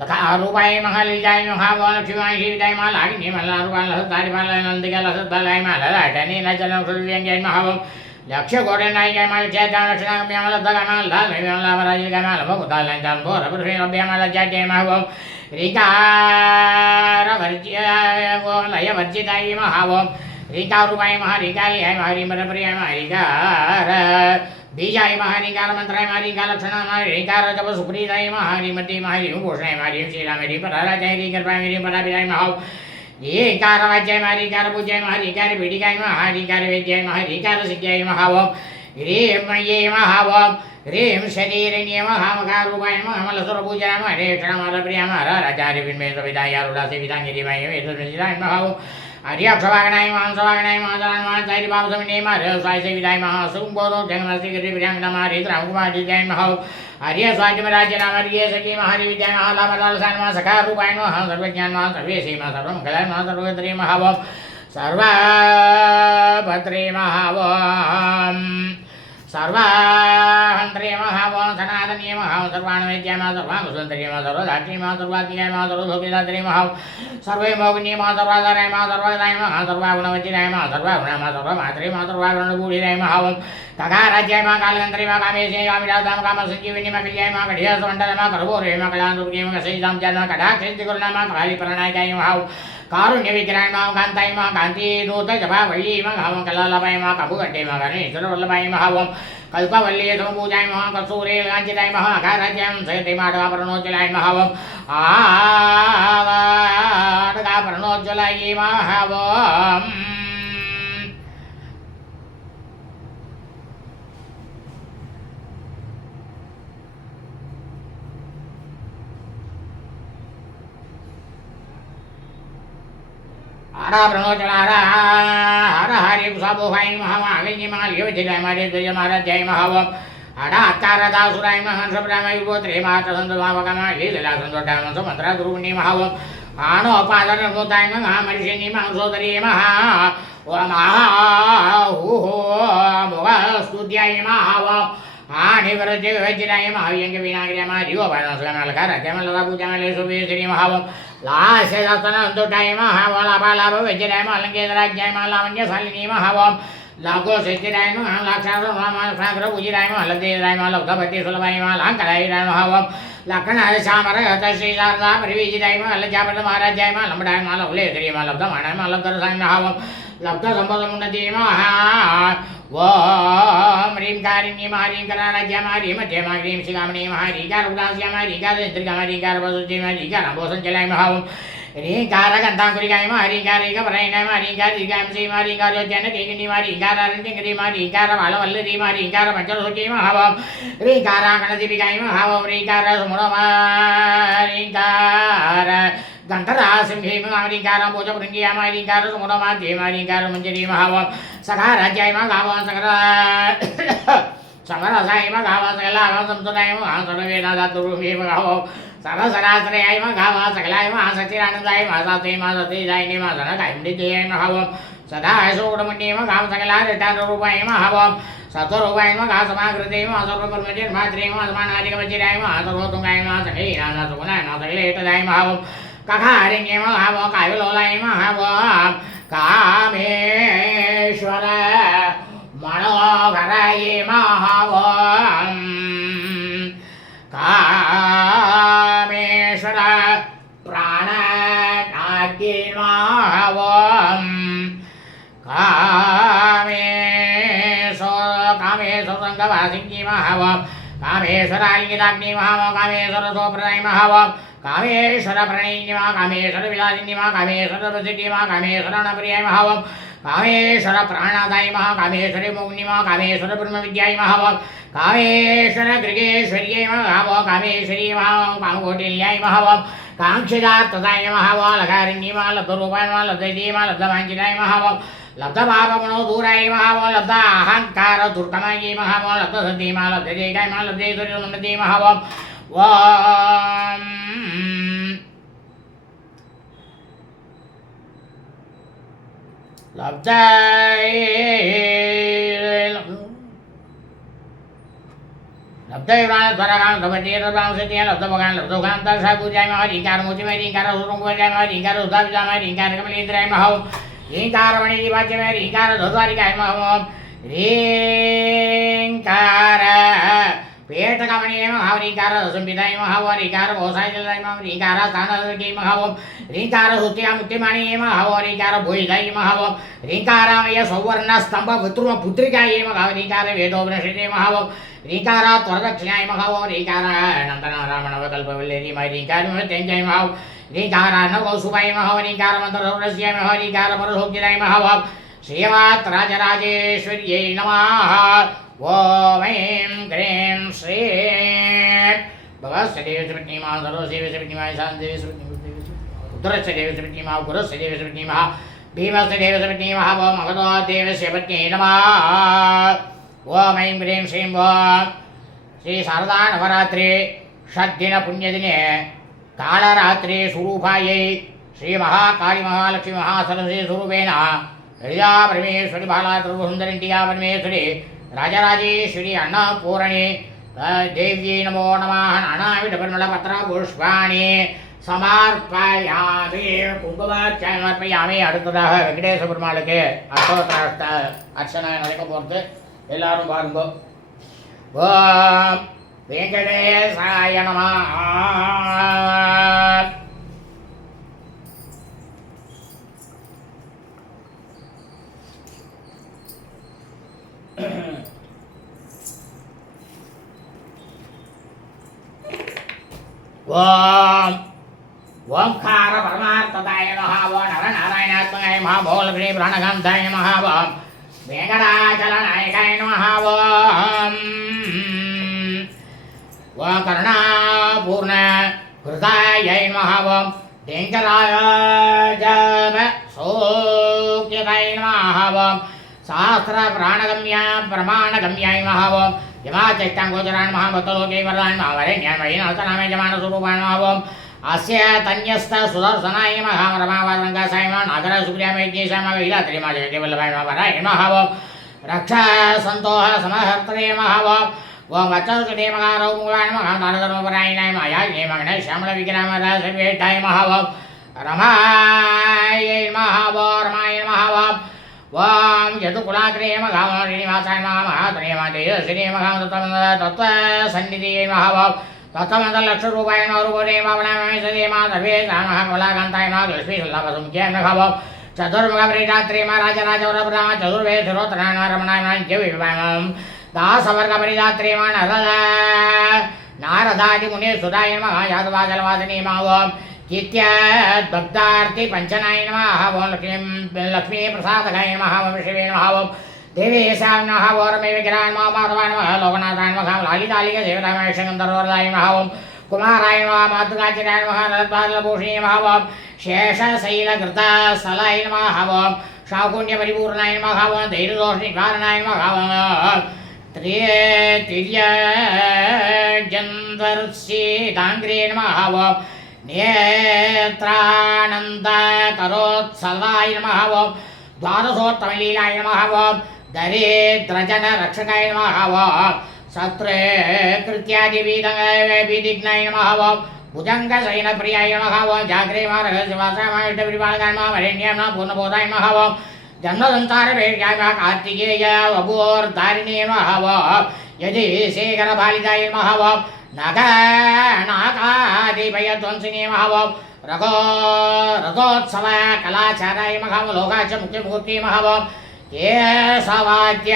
लखा रूपाय महा लिजाय महा लक्ष्मीवाय शिवदाय महा लागिनी मला रूपा लसतारी मला नंदिका लसतालाय मला लाटणी नचलं सुरव्यंगाय महावम लक्ष गोडनाय जय मला जयता लक्षणागम्य मला दगा मला लाल मला वराजी गा मला भगुतालाय जान बोर पुरुषे अभ्या मला जय महावम रिकार वर्ज्य गो लय वर्जिताय महावम रिका रूपाय महा रिकालय महा रिमरप्रिय महा रिकार बीजाय महारिकार मंत्राय महारिकार लक्षण महारिकार जब सुप्रीताय महारिमति महारि भूषणाय महारि श्रीरामरि पराराजय रिकर्पाय मेरि पराभिराय महाव ये कार वाज्य महारिकार पूज्य महारिकार पीडिकाय महारिकार वेद्याय महारिकार सिद्ध्याय महाव ह्रीं ये महाव ह्रीं शरीरण्य महामकार रूपाय महामलसुर पूजा महारेक्षण महाप्रिय महाराचार्य विन्मेष विदाय रुदासे विदांगिरि मय वेदविदाय महाव आर्याक्षवागणाय मांसवागणाय महादान महाचारी बाबसमिने मारे स्वाय सेविदाय महासुंबोरो जन्मस्ति गिरि प्रियांगना मारे रामकुमार जय महाव आर्य स्वाय महाराज नाम आर्य सखी महारि विद्या महालामलाल सान महा सखा रूपाय महा सर्वज्ञान महा सर्वेशी महा सर्वमंगलाय महा सर्वत्री महाव सर्वभद्रे महाव सर्वहन्त्रे महाव सनातनीयमः सर्वाणवेद्यमः सर्वाङ्गसुन्दरीमः सर्वदाक्षीमः सर्वात्मिकायमः सर्वभोगिदात्रीमः सर्वैर्मोगिनीमः सर्वाधारायमः सर्वदायमः सर्वागुणवचिरायमः सर्वागुणमः सर्वमात्रीमः सर्वागुणगूढिरायमः कगाराज्यायमः कालगन्धरीमः कामेशे कामिराधामः कामसञ्जीविनीमः कल्यायमः कढियासमण्डलमः करभूरेमः कलान्दुर्गेमः कशैजां कटाक्षेत्तिकुरुणामः कालीप्रणायकायमः कारुण्यविग्रहायमः कान्तायमः कान्तिनूतजपावल्लीमः कलालपायमः कपुगट्टेमः गणेश्वरवल्लभायमः कल्पवल्ली समपूजायमः कस्तूरे काञ्चितायमः अकाराज्यं सहितमाडवापरणोज्ज्वलायमः आडगापरणोज्ज्वलायमः हरा प्रणोचन हर हर हरि कुशाभोहाय महामालिनी महालियोजिलाय महादेवजय महाराजाय महावम हरा तारदासुराय महंसप्रामय गोत्रे मातसंतभावकमाय लीला संतोषाय मंत्रा द्रुवणी महावम आनो पादन मोताय महामर्षिणी महसोदरी महा ओम हु मोगा स्तुत्याय महावम आणि वरजे वज्राय महायंग विनाग्र्या मारियो बाणसगमाल कराज्यामल पूजामल सुबे श्री महावम लासे दस्तनंतोटाय महावला बालाभ वज्राय मालंगेदराज्याय मालावन्य सालिनी महावम लागो सेतिराय महा लाक्षार महामा सागर उजिराय महलदेराय महलभगवती सुलभाय महालांकराय महावम लखनाय श्यामर हत श्री शारदा परिविजिराय महलजापद महाराजाय महलमडाय महलवले श्री महलब्ध माणाय महलदरसाय महावम लब्ध संपदमुन्नति महा ओम ह्रीं कारिण्ये ह्रीं कराराज्या ह्रीं मध्ये ह्रीं शिखामणि ह्रीं कारउदास्या ह्रीं कारयन्त्रिका ह्रीं कारवसुज्ये ह्रीं कारभोसञ्चलाय महावम ह्रीं कारगन्धाकुरिकाय ह्रीं कारिकपरायणाय ह्रीं कारिकां श्रीं ह्रीं कार्योद्यान केकिनी ह्रीं काररञ्जङ्गरी ह्रीं कारवालवल्लरी ह्रीं कारपञ्चरसुची महावम ह्रीं कारागणदीपिकाय महावम ह्रीं कारसुमणो ह्रीं कार गंधरासिंहे ह्रींकार भोजभृंगिया ह्रींकार सुमनोमाध्ये ह्रींकार मंजरी महावम सखाराज्याय गावान समरसाय गावा सकला संतुलाय सर्वेदातुर्भे गावो सरसराश्रयाय गावा सकलाय सचिरानंदाय सते सतेजाय सनकाय महावम सदा सोडमण्ये गाव सकला रेटारूपाय महावम सतरूपाय गा समाकृते सर्वकर्मजे मात्रे समानाधिकवचिराय सर्वोतुंगाय सखैना सुगुणाय सकलेटदाय महावम कखारिण्ये महावम कायलोलाय महावम कामेश्वर मनोहराय महावम कामेश्वर प्राणनाग्ये महावम कामेश्वर संगवासिनी महावम कामेश्वर आलिंगिताग्नि महावम कामेश्वर सोप्रदाय महावम कामेश्वर प्रणयिनी कामेश्वर विलासिनी कामेश्वर प्रसिद्धि कामेश्वर नप्रियाय महावम कामेश्वर प्राणादाय कामेश्वरी मोग्नि कामेश्वर ब्रह्म विद्याय महावम कामेश्वर गृगेश्वर्यै महावम कामेश्वरी महावम कामकोटिल्याय महावम कांक्षिदार्थदाय महावम लकारिण्य लब्धरूपाय लब्धैदी लब्धवाञ्छिताय महावम लब्धभावगुणो दूराय महावम लब्ध अहंकार दुर्गमाय महावम लब्धसद्धि लब्धदेकाय लब्धेश्वरी महावम ओम लब्धैराधरगां भवतीर्वांसतीय लब्धभगां लब्धोगान्ता सागुजाय ह्रींकार मोचिमय ह्रींकार सुरुंगजाय ह्रींकार उद्धाविजाय ह्रींकार कमलेन्द्राय महावम ह्रींकार वणिदिवाच्यमय ह्रींकार धोद्वारिकाय महावम ह्रींकार पेटकमणीय ह्रींकार संपिताय महावम ह्रींकार भोसायजलाय ह्रींकार स्थानदर्गी महावम ह्रींकार हुत्या मुक्तिमाणीय महावम ह्रींकार भोईदाय महावम ह्रींकारामय सौवर्ण स्तंभ पुत्रुम पुत्रिकाय महावम ह्रींकार वेदोपनिषदे महावम ह्रींकार त्वरदक्षिणाय महावम ह्रींकार अनंतन रामणवकल्पवल्लेरी ह्रींकार मृत्युंजय महावम ह्रींकार नवकौसुभाय महावम ह्रींकार मंत्रसौरस्याय महावम ह्रींकार परशोक्तिदाय महावम श्रीमात् राजराजेश्वर्यै नमः ओम ऐं क्रीं श्रीं भगवस्य देवस्मृति मा सर्वसेव स्मृति मा शान्तिः स्मृति उदरस्य देवस्मृति मा गुरस्य देवस्मृति मा भीमस्य देवस्मृति मा मगधो देवस्य पत्न्यै नमः ओम ऐं क्रीं श्रीं ओम श्री शारदा नवरात्रि षड्दिन पुण्यदिने कालरात्रि स्वरूपायै श्री महाकाली महालक्ष्मी महासरस्वती स्वरूपेण हृदया परमेश्वरी बाला त्रिपुरसुन्दरी परमेश्वरी राजराजेश्वरी अन्नपूर्णे देव्यै नमो नमः नानाविधपरिमलपत्रपुष्पाणि சமர்ப்பயாமி குங்குமாச்சாமர்ப்பயாமி. அடுத்ததாக வெங்கடேச பெருமாளுக்கு அஷ்டோத்திர அர்ச்சனை நடக்க போகிறது. எல்லாரும் பாருங்க. ஓம் வெங்கடேசாய நமः. ஓம் ஓம்கார பரமார்த்ததாய நமः. ஓம் நரநாராயணாத்மகாய நமः. ஓம் லக்ஷ்மீ பிராணகாந்தாய நமः. ஓம் வெங்கடாச்சல நாயகாய நமः. ஓம் கருணாபூர்ண ஹிருதாயை நமः. ஓம் டெங்கராஜ சௌக்கியதாய நமः. ஓம் சாஸ்திர பிராணகம்ய பிரமாணகம்யாய நமः. ஓம் யமாச்சைஷ்டாங்கோச்சராய நமः. பக்தலோகை வரதாய நமः. வரேண்யாமயி நலத்தநாமே ஜமான சுரூபாய நமः. ஓம் अस्य तन्यस्त सुदर्शनाय नमः. रमावरङ्गासाय नमः. नागर सुप्रियामेज्ञेशाय नमः. लीलात्रिमाजयवल्लभाय नमः. वराय नमः. रक्षा सन्तोष समहर्त्रे नमः. ओम वचस्कटे नमः. रौमुगाय नमः. नारदर्मपरायणाय नमः. याज्ञे नमः. श्यामलविग्रहमदासवेष्टाय नमः. रमायै नमः. रमाय नमः. ओम यदुकुलाग्रे नमः. श्रीनिवासाय नमः. तनेमादेयश्री नमः. तत्त्वसन्निधिये नमः. तत्त्वमन्तलक्षरूपाय नमः. रूपदे पावनाय सदे मा सर्वे सामः कमलाकान्ताय नमः. लक्ष्मीसुल्लभसुमुख्याय नमः. चतुर्मुखपरिरात्रे मा राजराजवरब्रह्म चतुर्वेद शिरोत्तराय नमः. रमणाय नमः. जयविभागम् दासवर्गपरिरात्रे मा नारदादिमुनिसुधाय नमः. यादवाजलवासिने नमः. कित्याद्भक्तार्ति पञ्चनाय नमः. ओम लक्ष्मीप्रसादकाय नमः. ओम शिवे नमः. ओम देवेशाय नमः. ओम रमे विग्रहाय नमः. माधवाय नमः. लोकनाथाय नमः. लालितालिक देवताय शङ्करवरदाय नमः. ओम कुमाराय नमः. मातृकाचिराय नमः. नरद्वादलभूषणे नमः. ओम शेषशैलकृतस्थलाय नमः. ओम शाकुण्यपरिपूर्णाय नमः. ओम धैर्यदोषनिवारणाय नमः. ओम त्रियजन्दर्शिताङ्ग्रे नमः. ओम नेत्रानन्दकरोत्सलाय नमः. ओम द्वादशोत्तमलीलाय नमः. ओम दरिद्रजनरक्षकाय नमः. ओम सत्कृत्यादिविघ्नाय नमः. ओम भुजङ्गशयनप्रियाय नमः. ओम जाग्रे मार्गशिवासाय नमः. वरेण्याय नमः. पूर्णबोधाय नमः. ओम जन्मसंसारभेद्याय नमः. कार्तिकेय वभूर्धारिणे नमः. ओम यजिशेखरबालिकाय नमः. ओम नागादिभयध्वंसिने नमः. ओम रथोत्सव कलाचाराय नमः. लोकाच मुख्यमूर्ति नमः. ओम केशवाद्य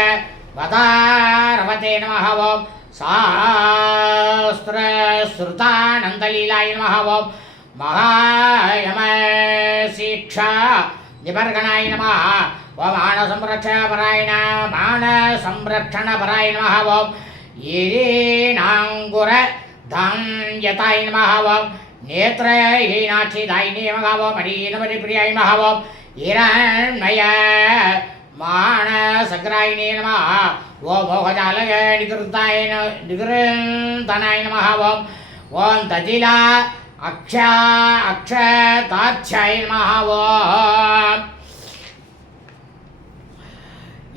वदारवते नमः. ओम शास्त्रश्रुतानन्दलीलाय नमः. ओम महायमशिक्षा निवर्गणाय नमः. ओम बाणसंरक्षणपराय नमः. ओम ईरीणाङ्गुरधान्यताय नमः. ओम नेत्रहीनाक्षिदायिने नमः. ओम हरीनपरिप्रियाय नमः. ओम हिरण्मय मानसग्रायिणे नमः. ओम मोहजालय निगृन्तनाय नमः. ओम दजिला अक्षताक्षाय नमः. ओम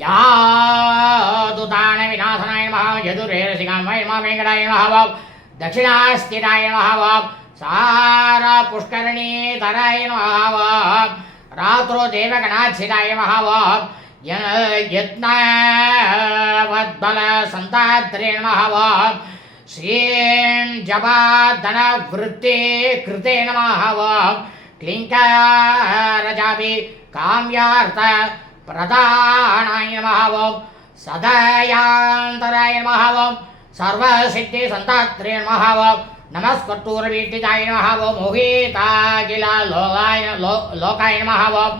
यादुदान विनाशनाय नमः. यदुरेरसिकामय नमः. वेङ्कटाय नमः. ओम दक्षिणास्थिताय नमः. ओम सारपुष्करणीधराय नमः. ओम रात्रो देवगणाच्छिदाय नमः. ओम यज्ञवद्बलसन्तात्रे नमः. ओम श्रीं जपाधनवृत्ति कृते नमः. ओम क्लिङ्कारजापि काम्यार्थ प्रदानाय नमः. ओम सदयांतराय नमः. ओम सर्वसिद्धिसन्तात्रे नमः. ओम नमस्कर्तूरवीटिताय नमः. ओम मोहिताखिलोकाय नमः. ओम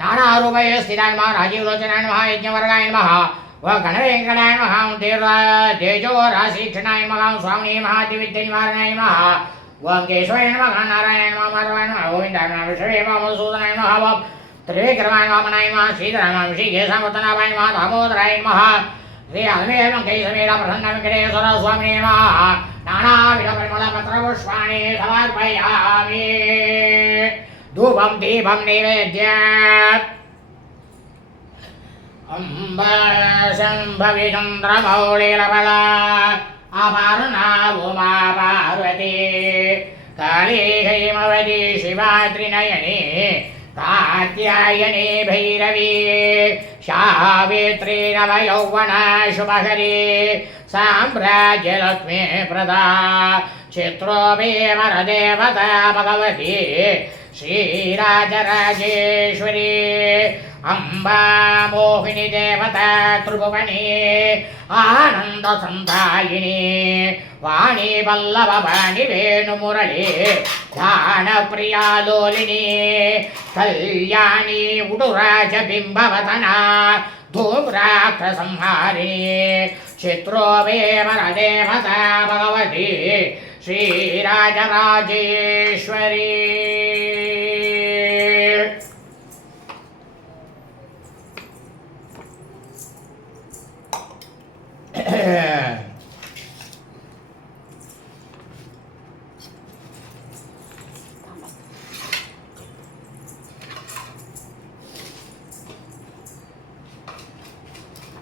नानारूपये स्थिताय नमः. राजीवलोचनाय नमः. यज्ञवर्गाय नमः. ओम गणवेङ्कटाय नमः. ओम तेजोराशिक्षणाय नमः. ओम स्वामिने महादिविद्यनिवारणाय नमः. ओम केशवाय नमः. नारायणाय नमः. माधवाय नमः. गोविन्दाय नमः. विष्णवे नमः. मधुसूदनाय नमः. ओम त्रिविक्रमाय नमः. वामनाय नमः. श्रीधराय नमः. ऋषिकेशावर्तनाभाय नमः. दामोदराय नमः. श्री आलमेलं कैसमेला प्रसन्न वेङ्कटेश्वर स्वामिने नमः. नानाविधपरिमलपत्रपुष्पाणि समर्पयामि. धूपं दीपं नैवेद्य अम्ब शम्भविचन्द्रमौलिलबल अपर्णा उमा पार्वती काली हैमवती शिवा त्रिनयनी कात्यायनी भैरवी सावित्री नवयौवना शुभकरी साम्राज्यलक्ष्मी प्रदा चित्रोऽपि वरदेवता भगवती श्रीराजराजेश्वरी अम्बा मोहिनी देवता त्रिभुवनी आनन्दसन्दायिनी वाणी वल्लभवाणी वेणुमुरली ध्यानप्रिया लोलिनी कल्याणी उडुराजबिम्बवदना धूम्राक्षसंहारिणी चित्रोऽपि वरदेवता भगवती श्रीराजराजेश्वरी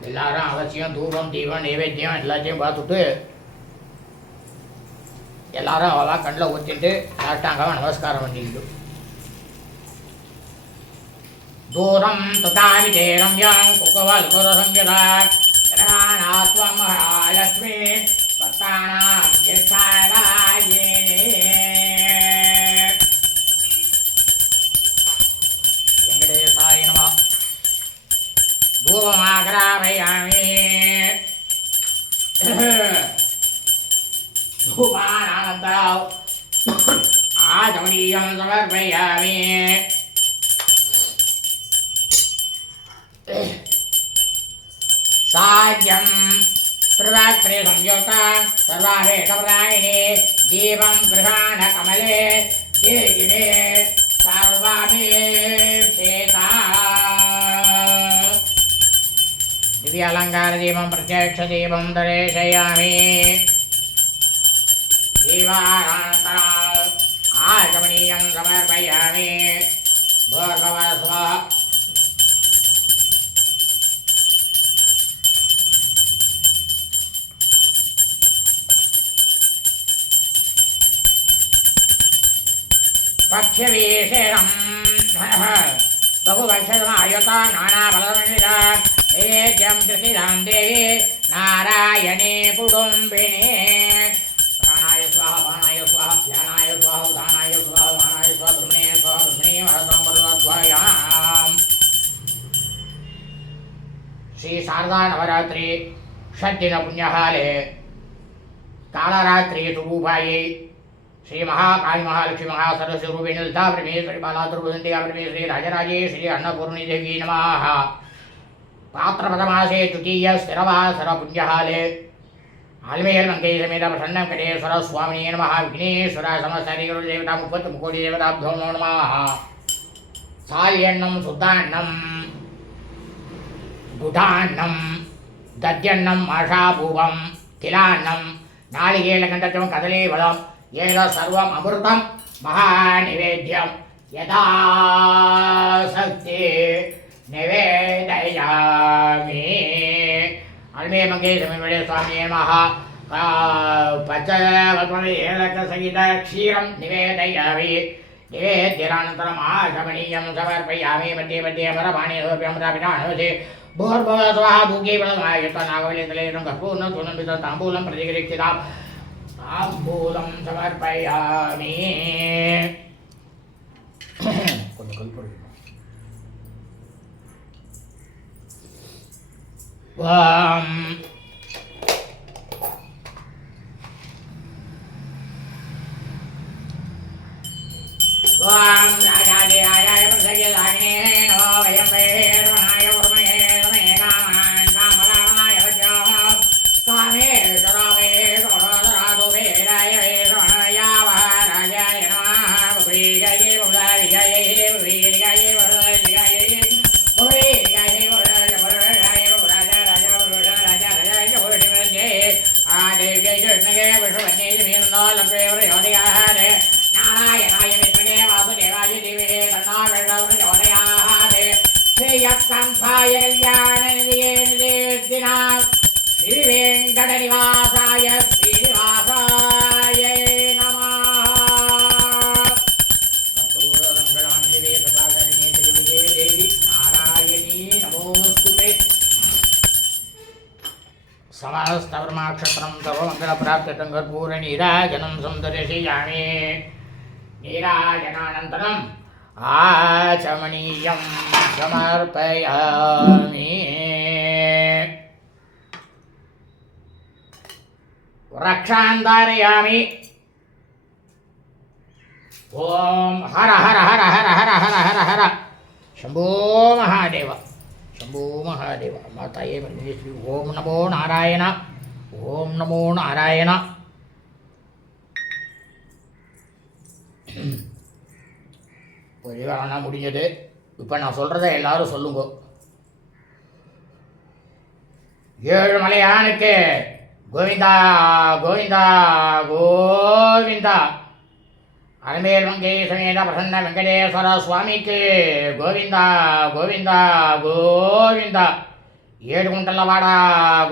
எல்லாரும் அவசியம் தூபம் தீபம் நைவேத்தியம் எல்லாத்தையும் பார்த்துட்டு எல்லாரும் அவளா கண்ணில் ஊற்றிட்டு சாப்பிட்டாங்க நமஸ்காரம் பண்ணிக்கிட்டு தூரம் ததாமி தேரம் யாம் குகவல் குரசங்கதா கிரகாணாத்வம் மகாலட்சுமி பத்தானாம் யசாராயினே வெங்கடேசாய நம धूपमाग्रापयामि धूपानानन्तरम् आचमनीयं समर्पयामि साज्यं प्रदाक्रियसंयुक्ता सर्वाभेदप्रदायिनी दीपं गृहाण कमले देहिने सर्वाभीप्सिता दिव्यालंकार दीपं प्रत्यक्ष दीपं दर्शयामि दीपानान्तरम् आचमनीयं समर्पयामि भूर्भुवः स्वः पक्षवीषेणं बहुवर्षमायुता नानाफलमण्डिता नैवेद्यं कृतिदां देवी नारायणी कुटुम्बिनी प्राणाय स्वाहा पानाय स्वाहा ध्यानाय स्वाहा उदानाय स्वाहा वानाय स्वाहा ब्रह्मणे स्वाहा ब्रह्मणे महतामरुद्वयाम् श्री शारदा नवरात्रि षड्दिन पुण्यकाले कालरात्रि स्वरूपायै श्री महाकाली महालक्ष्मी महासरस्वती रूपिणी ललिता परमेश्वरी बाला दुर्गन्धिका परमेश्वरी राजराजेश्वरी अन्नपूर्णी देवी नमः पात्रपदमासे तृतीय स्थिरवासर पुण्यकाले आल्मेल मंगई समेत प्रसन्न कटेश्वर स्वामिने नमः विघ्नेश्वर समस्तरि गुरुदेवता मुपत् मुकोटि देवताभ्यो नमः साल्यन्नं शुद्धान्नं गुढान्नं दध्यन्नं आशापूपं तिलान्नं नारिकेलकण्डकं कदलीफलं येन सर्वम् अमृतं महानिवेद्यं यथा शक्ति निवेदयामि अल्मे मंगे समीपे स्वामी नमः पञ्चवल्पसहित क्षीरं निवेदयामि निवेद्यानन्तरम् आचमनीयं समर्पयामि मध्ये मध्ये अमरपाणि समर्पयामि भूर्भुवः स्वः भूगे बलमायुक्तं नागवल्लीतलेनं कर्पूर्णं सुनन्दितं ताम्बूलं प्रतिगृहीतां ताम्बूलं समर्पयामि Vam Rajadhyaya Prasagilagine Namo Vayambe Ramaya Urmaye Ramaya Kaman Kamaravaya Vajjama Kame Sarave Saradharado Vedaya Ramaya Vaharajaya Namaha Bhurigaye Bhurarigaye Bhurigaye Bhurarigaye Bhurigaye Bhurarigaye Bhuraraja Bhuraraja Raja Bhuraraja Adevya Jurnage Vishwanye Jimino Lakre Yodhiyahare नारायणाय विद्महे वासुदेवाय धीमहि तन्नो प्रचोदयात् श्रेयस्कन्धाय कल्याणनिधये निवेदिना श्रीवेङ्कटनिवासाय श्रीनिवासाय नमः। कस्तूरमङ्गलाङ्गिरे सदाकर्णे त्रिभुजे देवी नारायणी नमोऽस्तुते। समस्तवर्माक्षत्रं सर्वमङ्गलप्राप्त्यर्थं कर्पूरनीराजनं संदर्शयामि। नीराजनानन्तरम् आचमनीयं समर्पयामि। रक्षान् धारयामि। ओम हर हर हर हर हर हर हर हर शंभो महादेव शंभो महादेव माताये परमेश्वरी। ओम नमो नारायण ओम नमो नारायण। பரிகாரம் முடிஞ்சது. இப்போ நான் சொல்கிறத எல்லாரும் சொல்லுங்க. ஏழுமலையானுக்கு கோவிந்தா கோவிந்தா கோவிந்தா. அலமேல் மங்கை சமேத பிரசன்ன வெங்கடேஸ்வர சுவாமிக்கு கோவிந்தா கோவிந்தா கோவிந்தா. ஏழுகுண்டலவாடா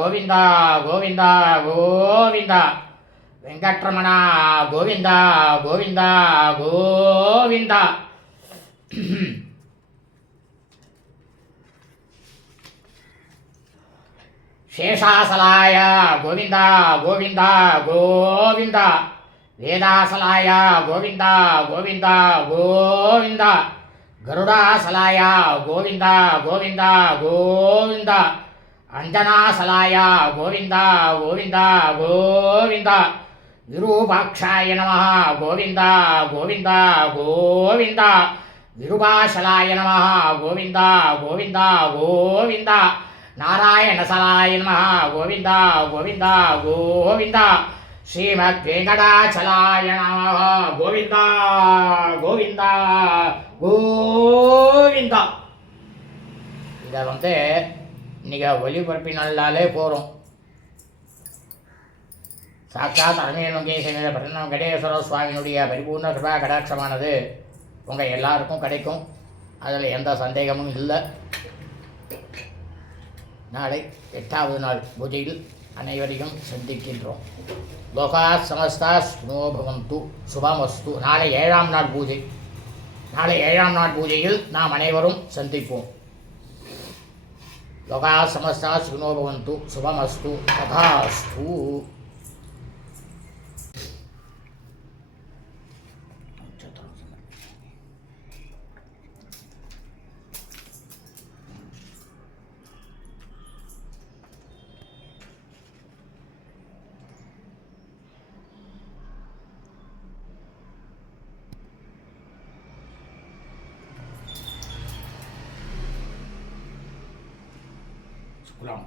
கோவிந்தா கோவிந்தா கோவிந்தா. வெங்கட்ரமணா கோவிந்தா கோவிந்தா கோவிந்தா. शेषासलाय गोविंदा गोविंदा गोविंदा. वेदासलाय गोविंदा गोविंदा गोविंदा. गरुडासलाय गोविंदा गोविंदा गोविंदा. अंजनासलाय गोविंदा गोविंदा गोविंदा. विरूपाक्षाय नमः गोविंदा गोविंदा गोविंदा. विरूपाशलाय नमः गोविंदा गोविंदा गोविंदा. नारायणसलाय नमः गोविंदा गोविंदा गोविंदा. श्रीमद्वेंकटाचलाय नमः गोविंदा गोविंदा गोविंदा. இதை நீங்கள் ஒளிபரப்பினாலே போகிறோம். சாட்சாத் அலமேல் மங்கேசனுடைய பிரசன்ன வெங்கடேஸ்வர சுவாமியினுடைய பரிபூர்ண கிருபா கடாட்சமானது உங்கள் எல்லாருக்கும் கிடைக்கும். அதில் எந்த சந்தேகமும் இல்லை. நாளை 8வது நாள் பூஜையில் அனைவரையும் சந்திக்கின்றோம். லோகா சமஸ்தா சுனோ பவந்து சுபமஸ்து. நாளை 7ஆம் நாள் பூஜை. நாளை 7ஆம் நாள் பூஜையில் நாம் அனைவரும் சந்திப்போம். லோகா சமஸ்தா சுனோ பவந்து சுபமஸ்து ததாஸ்து. Ulang.